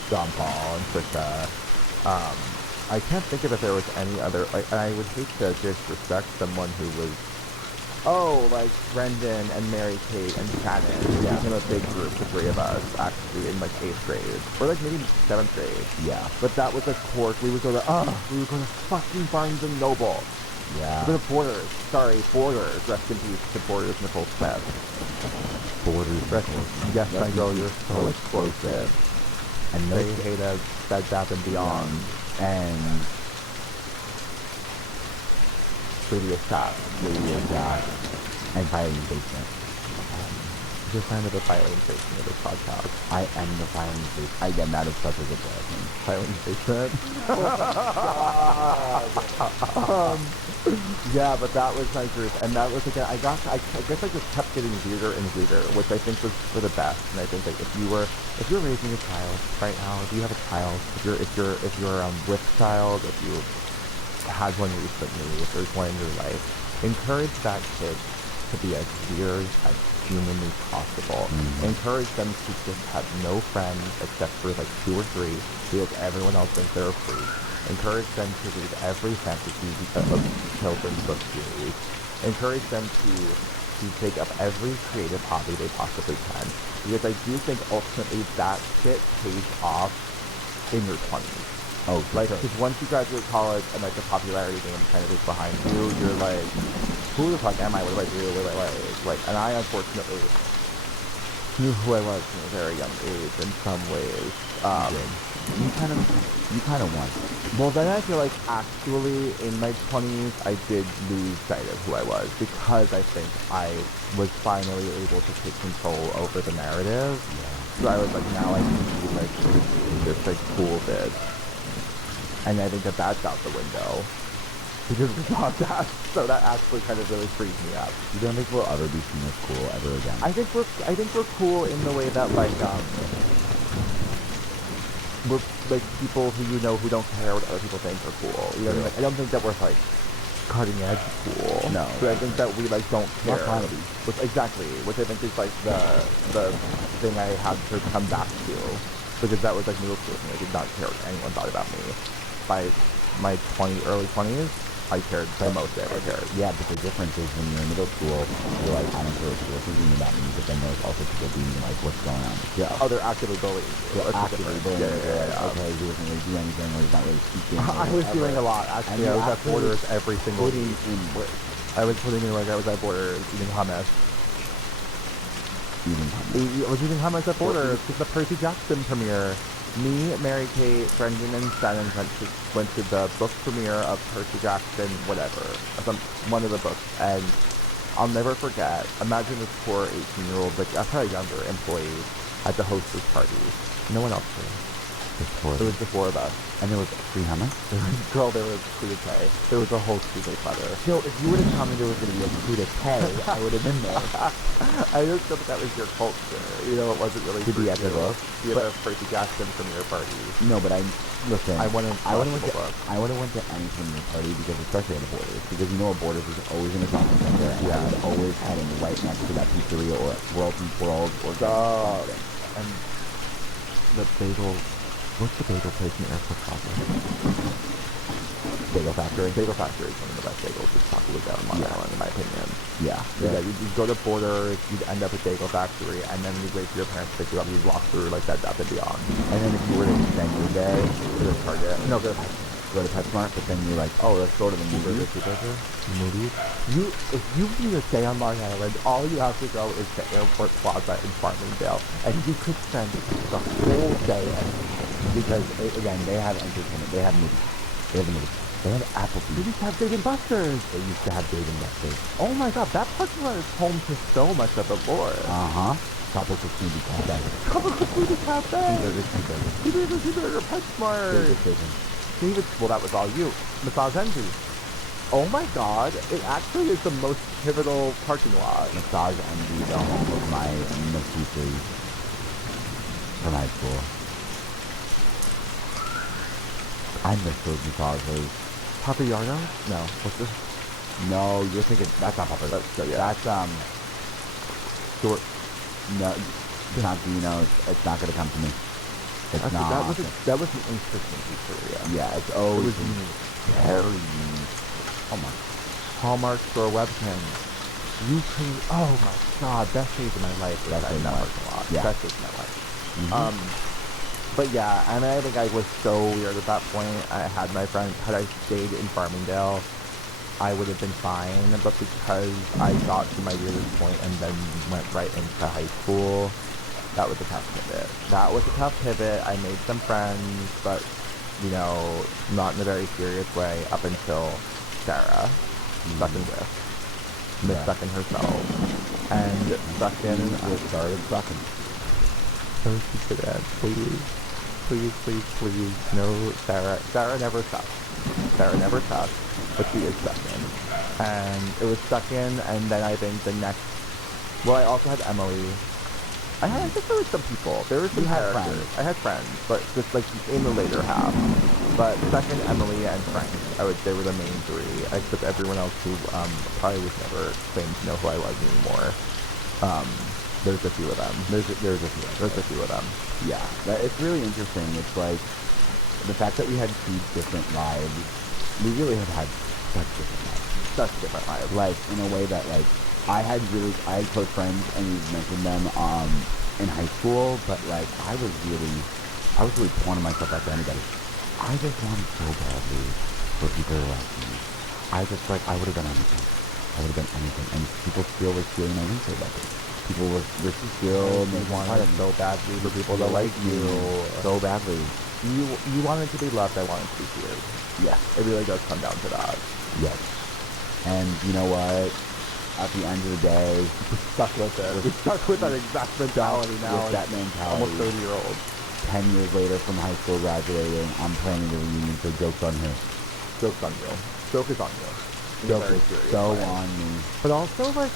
John Paul and Trisha. I can't think of if there was any other. Like, and I would hate to disrespect someone who was. Oh, like Brendan and Mary Kate and Shannon. Yeah. We became a big group, the three of us, actually, in like 8th grade. Or like maybe 7th grade. Yeah. But that was like course. We would go to fucking Barnes and Noble. Yeah. The Borders. Sorry, Borders. Rest in peace to Borders Nicole Smith. Borders. Yes, Rest my in girl, peace. you're so explosive. And They those hate us, Bed Bath and Beyond. and Radio Shop. Radio Jack and Filing Basement. You're kind of the filing station of this podcast. I am the Filing Basement. Again, that is such a good blessing. Filing Basement. Yeah, but that was my group, and that was again. I guess I just kept getting weirder and weirder, which I think was for the best. And I think like if you're raising a child right now, if you have a child, if you're with a child, if you had one recently, if there's one in your life, encourage that kid to be as weird as humanly possible. Mhm. Encourage them to just have no friends except for like 2 or 3, because everyone else thinks they're a freak. Encourage them to read every fantasy of children's book series. Encourage them to take up every creative hobby they possibly can. Because I do think ultimately that shit pays off in your 20s. Oh, Like, sure. because once you graduate college and like the popularity game kind of is behind you, you're like, who the fuck am I? What do I do? What do I like? And I unfortunately knew who I was from a very young age in some ways. You kind of won. Well, then I feel like actually in my 20s I did lose sight of who I was because I think I was finally able to take control over the narrative. Yeah. So I was like, now I can be like this like cool bit. And I think that's out the window because of the podcast. So that actually kind of really frees me up. You don't think we'll ever be seen as cool ever again? I think we're cool in the way that like we're like people who who don't care what other people think are cool. You know what I mean? Like, I don't think that we're like cutting edge cool. No. But I think that we like don't Not care. trying to be. Which I think is like the thing I had to come back to because that was like middle school and I did not care what anyone thought about me. By my early 20s, I cared the most I ever cared. Yeah, but the difference is when you're in middle school, you're like, I don't care what people are thinking about me, but then there's also people being like, what's going on with Yeah. Oh, they're actively bullying you. They're That's actively different. bullying you. Yeah, Like, yeah, okay, he doesn't really do anything, or he's not really speaking. I or was whatever. doing a lot, actually. And I was you at Borders actually every single putting week. in work. I was putting in work. I was at Borders eating hummus. I was eating hummus at Borders because the Percy Jackson premiere. Me, Mary Kate, Brendan, and Shannon went to the book premiere of Percy Jackson, whatever, one of the books, and I'll never forget. Imagine this poor 18-year-old, like probably younger employee at the hostess party. No one else did. It was the four of us. And there was free hummus? Girl, there was crudité. There was a whole crudité platter. So if you would have told me there was going to be a crudité, I would have been there. I just thought that was your culture. You know, it wasn't really To be at the book? Be at the Percy Jackson premiere party. No, but listen. I went to any premiere party because, especially at the Borders, because you know, Borders is always in the shopping center. And Yeah. it's always heading right next to that pizzeria or World and World or something. And the bagel. What's the bagel place in Airport Plaza? Bagel Factory. Bagel Factory is one of the best bagels that's popular down in Long Island, in my opinion. Yeah. Yeah, you'd go to Borders, you'd end up at Bagel Factory, and then you'd wait for your parents to pick you up, you'd walk through like that Up and Beyond. And then if you were to extend your day, To the Target. No, go to go to PetSmart, but then you're like, oh, let's go to the movies. movies. If you need a stay on Long Island, all you have to go is to Airport Plaza in Farmingdale, and you could spend the whole day at Because, again, they have entertainment. They have movies. They have the movies. They have They Applebee's. used to have Dave and Buster's. They used to have Dave and Buster's. Oh my god, that parking lot is home to so much of the lore. Uh-huh. Tropical Smoothie Cafe. Tropical Smoothie Cafe. Cheeseburger. Cheeseburger, PetSmart. Burger Station. Well, that was all you. Massage Envy. Oh my god, it actually is the most pivotal parking lot. Massage Envy, the home of my masseuses from high school. I miss those massages. Papayardo? No. What's this? No, you're thinking, that's not Papa. That's, short, no, it's not Dino's. It's not going to come to me. It's Actually, not. that was an interesting pizzeria. Yeah, it's It always was unique. very unique. Oh my. Hallmark store webcam. You can, oh my god, best days of my life. Best days of my life. A lot. Yeah. Best days of my life. Mhm. But yeah, and I think I was so weird at that point. I had my friend, had I stayed in Farmingdale, I would have been fine. But because I got to my weirdest point and then went right into high school, that was a tough pivot. That was a tough pivot. I made some friends, but, you know, not in a very serious way up until Sarah stuck in with. Miss Yeah. Stuck in herself. And stuck in, started sucking. so she could end, please. Please, please, please. No, Sarah. Sarah never sucked. Sarah never sucked, but she is stuck in. And it was stuck in, and then I think the next... Well, I also had Emily. I guess there were some people. There were some You had characters. friends. I had friends, but just like in the later half. But second, Emily and Frank. They were the main three. Except everyone else who probably was never claimed to know who I was anymore. There's a few of them. There's a few of them. Yeah, it's really interesting. It's like the fact that we had two different lives. We really have had such different lives. Such different lives. Like in a way that like I had close friends, and you mentioned them in high school, but like I was really pouring myself out to anybody. I just wanted so badly for people to like me. I would have done anything. I would have done anything, and people still were stealing my Wednesday records. People were still making fun wanted of me. so badly for people to like you. So badly. You wanted to be loved, I wanted to be feared. Yes. It really does come down to that. Yes. And you know what? At the end of the day, We're stuck with it. We're stuck with that exact mentality now. with that mentality. Almost 30-year-old. 10 years later from high school graduating, I'm planning the reunion, so joke's on who? Joke's on you. Joke is on you. In a Joke very is serious so way. on me. But also, like,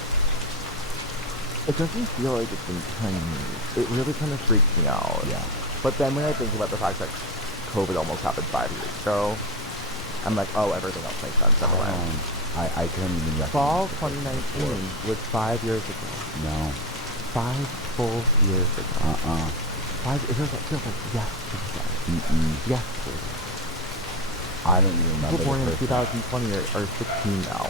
it doesn't feel like it's been 10 years. It really kind of freaks me out. Yeah. But then when I think about the fact that COVID almost happened 5 years ago, I'm like, oh, everything else makes sense. Never mind. I couldn't even recognize Fall it. 2019 was 5 years ago. No. 5 full years ago. 5, it feels like yesterday. Yesterday. I don't even remember People born in the first 2020 are 16 now.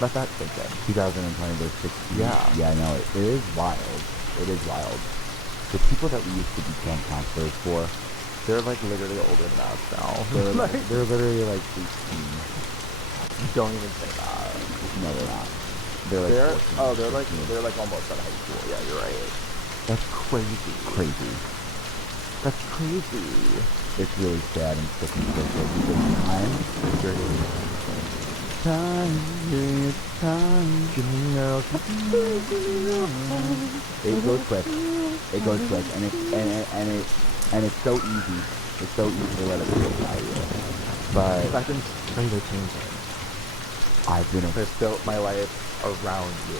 Let that sink in. 2020, they're 16. Yeah. Yeah, no, it is wild. It is wild. the people that we used to be camp counselors for, They're like literally older than us now. they're literally like 18. Don't even say that. No, they're not. They're like 14, They're like almost out of high school. Yeah, you're right. That's crazy. Crazy. That's crazy. It's really sad and sick and twisted because time, it's time. It goes quick. It goes quick, and it's so easy. It's so easy to let it go by you. But I've been afraid of changing. I've been I've built my life around you.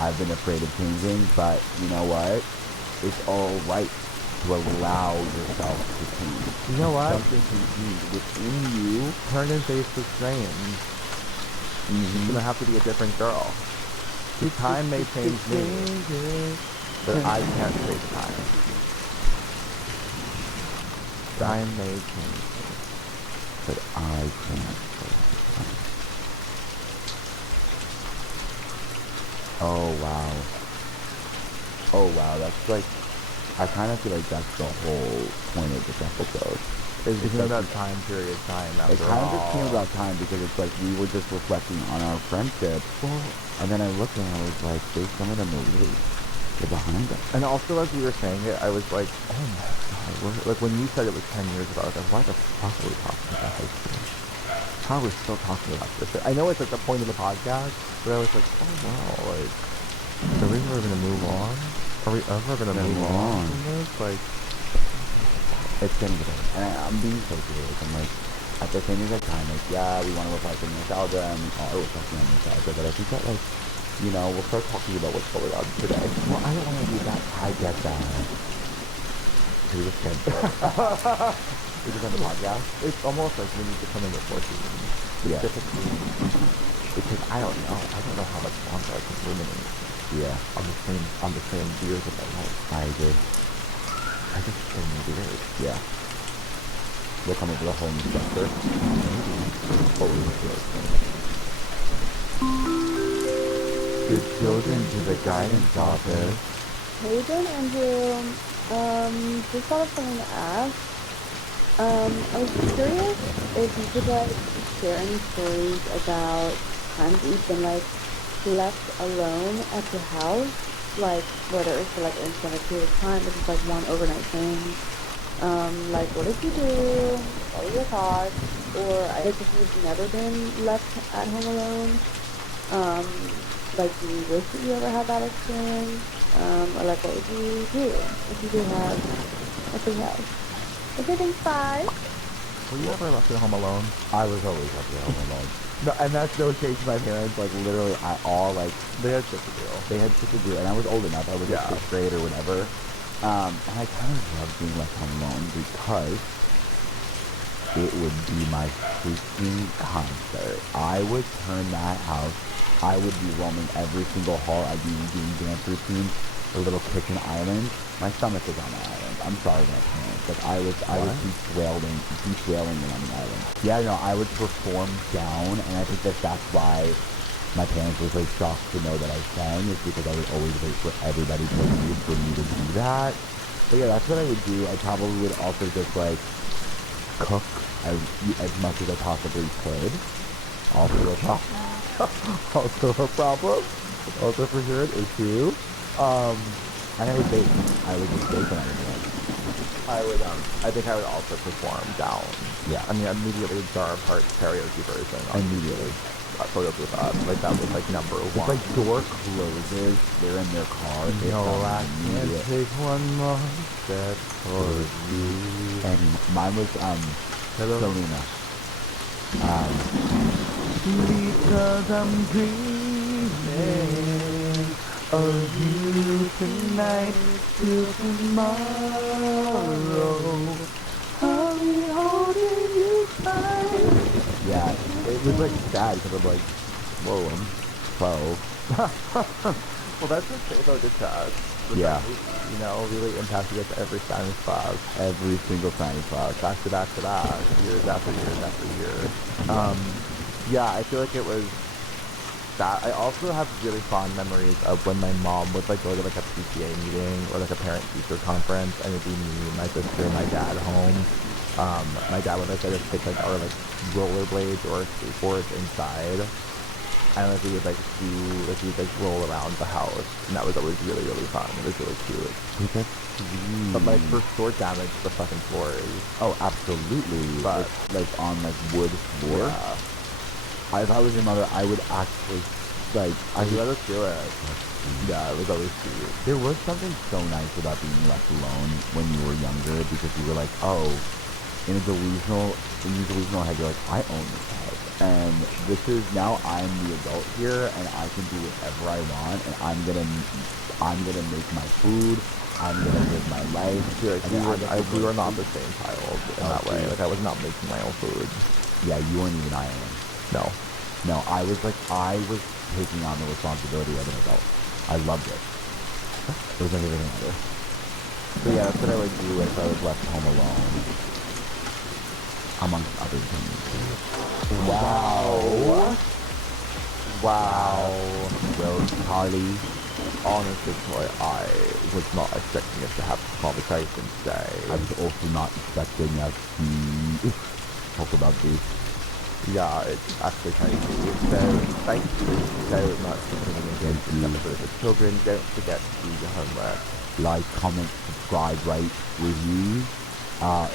I've been afraid of changing, but you know what? It's all right to allow yourself to change. You know what? Something can be within you. Turn and face the strange. She's gonna have to be a different girl. The time may change me, but I can't change time. Time may change me. But I can't change time. Oh wow. Oh wow, that's like, I kind of feel like that's the whole point of this episode. It's that about time period time It after kind of all. just came about time because it's like we were just reflecting on our friendship. Well, And then I looked and I was like, there's some of them are really, they're behind us. and also as we were saying it, I was like, oh my god, like when you said it was 10 years ago, I was like, why the fuck are we talking about high school? How are we still talking about this? I know it's like the point of the podcast, but I was like, oh wow, like, are we ever gonna move on? Are we ever gonna move on from this? Like, It's getting better. And I'm being so serious. I'm like, at the same exact time, like, yeah, we want to reflect on nostalgia and we are reflecting on nostalgia, but I think that, like, you know, we'll start talking about what's going on today. well, I don't want to do that. I get that. We just can't do it. We just have the podcast. It's almost like we need to come in with more seasons. Yeah. Specifically, because I don't know how much longer I can ruminate Yeah, on the same years of my life. I agree. I just feel weird. Yeah. We'll come up with a whole new chapter. Holy shit. Good children to the guidance office. Hey, Jen, Andrew. Just thought of something to ask. I was curious if you could, like, share any stories about times that you've been, like, left alone at your house, like, whether it's for, like, an extended period of time, or just, like, one overnight thing. Like, what did you do? What were your thoughts? Or I guess if you've never been left at home alone, like, do you wish that you ever had that experience? Or, like, what would you do if you did have a free house? Okay, thanks, bye. Were you ever left at home alone? I was always up there home alone. No, and that's no shade to my parents. Like, literally, They had shit to do. they had shit to do, and I was old enough. I was Yeah. like 6th grade or whatever. And I kind of loved being left home alone because it would be my freaking concert. I would turn that house. I would be roaming every single hall. I'd be doing dance routines, a little kitchen island. My stomach was on the island. I'm sorry, my parents. Like I was deep wailing on the island. Yeah, no, I would perform down, and I think that's why my parents were so shocked to know that I sang, is because I would always wait for everybody to leave for me to do that. But yeah, that's what I would do. I probably would also just like cook as much as I possibly could. Also a problem. Also a problem. Also for sure an issue. And I would bake. I would just bake when I was young. I think I would also perform down. Yeah. I mean, immediately Jar of Hearts karaoke version. Immediately. Photos with us. Like, that was, like, number It's one. like door closes, they're in their car. It's No, I immediate. can't take one more step towards you. And mine was Hello? Selena. Because I'm dreaming of you tonight till tomorrow. I'll be holding you tight. Yeah, it was like sad because I'm like, whoa, I'm 12. Well, that's the thing about the test. Yeah. You know, really impacted us every Spanish class. Every single Spanish class. Back to back to back. Years after years after years. Yeah, I feel like it was that. I also have really fond memories of when my mom would like go to like a PTA meeting or like a parent teacher conference, and it'd be me, my sister, and my dad home. My dad would like let us take like our like rollerblades or skateboards inside, and like we would like we'd like roll around the house, and that was always really really fun. It was really cute. Wait, that's sweet. But like for sure damage to the fucking floors. Oh, absolutely. But- like on like wood floor. Yeah. If I was your mother, I would actually like. I You would. let us do it. Yeah, it was always cute. There was something so nice about being left alone when you were younger because you were like, oh, in your delusional head, you're like, I own this house, and this is now I'm the adult here, and I can do whatever I want, and I'm gonna make my food, I'm gonna live my life. Like, and then we were not the same child in that way. Okay. Like I was not making my own food. Yeah, you weren't even ironing. No. No, I was taking on the responsibility of an adult. I loved it. It was like everything ever. So yeah, that's what I would do if I was left home alone. Amongst other things. Wow. Wow. Well, Charlie, Honestly, Troy, I was not expecting us to have this conversation today. I was also not expecting us to talk about this. Yeah, it's actually crazy. So, thank you so much for tuning in to this episode of the children. Don't forget to do your homework. Like, comment, subscribe, rate, review.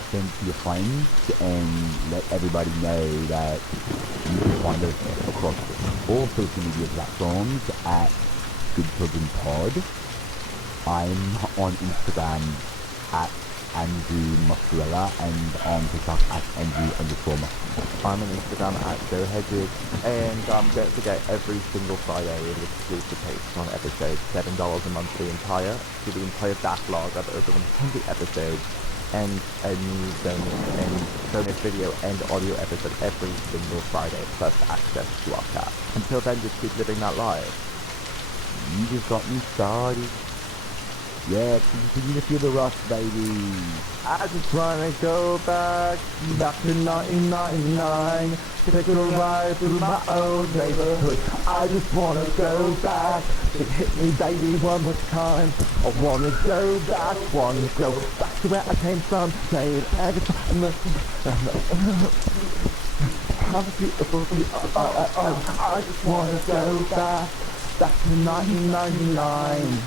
Send to your friends and let everybody know that you can find us across all social media platforms at Good Children Pod. I'm on Instagram at Andrew Mozzarella and on TikTok at Andrew_Mozzarella. I'm on Instagram at Joe Hedges. And don't forget, every single Friday we have exclusive posts on episodes, $7 a month for the entire backlog of over 100 episodes, and a new bonus video and audio episode every single Friday, plus access to our chat. Until then, just keep living that life. You just got me started. Yeah, continue to feel the rush, baby. I just wanna go back to 1999, take a ride through my old neighborhood. I just wanna go back, it hit me baby one more time. I wanna go back to where I came from, saying every time. How beautiful you are. I just wanna go back to 1999.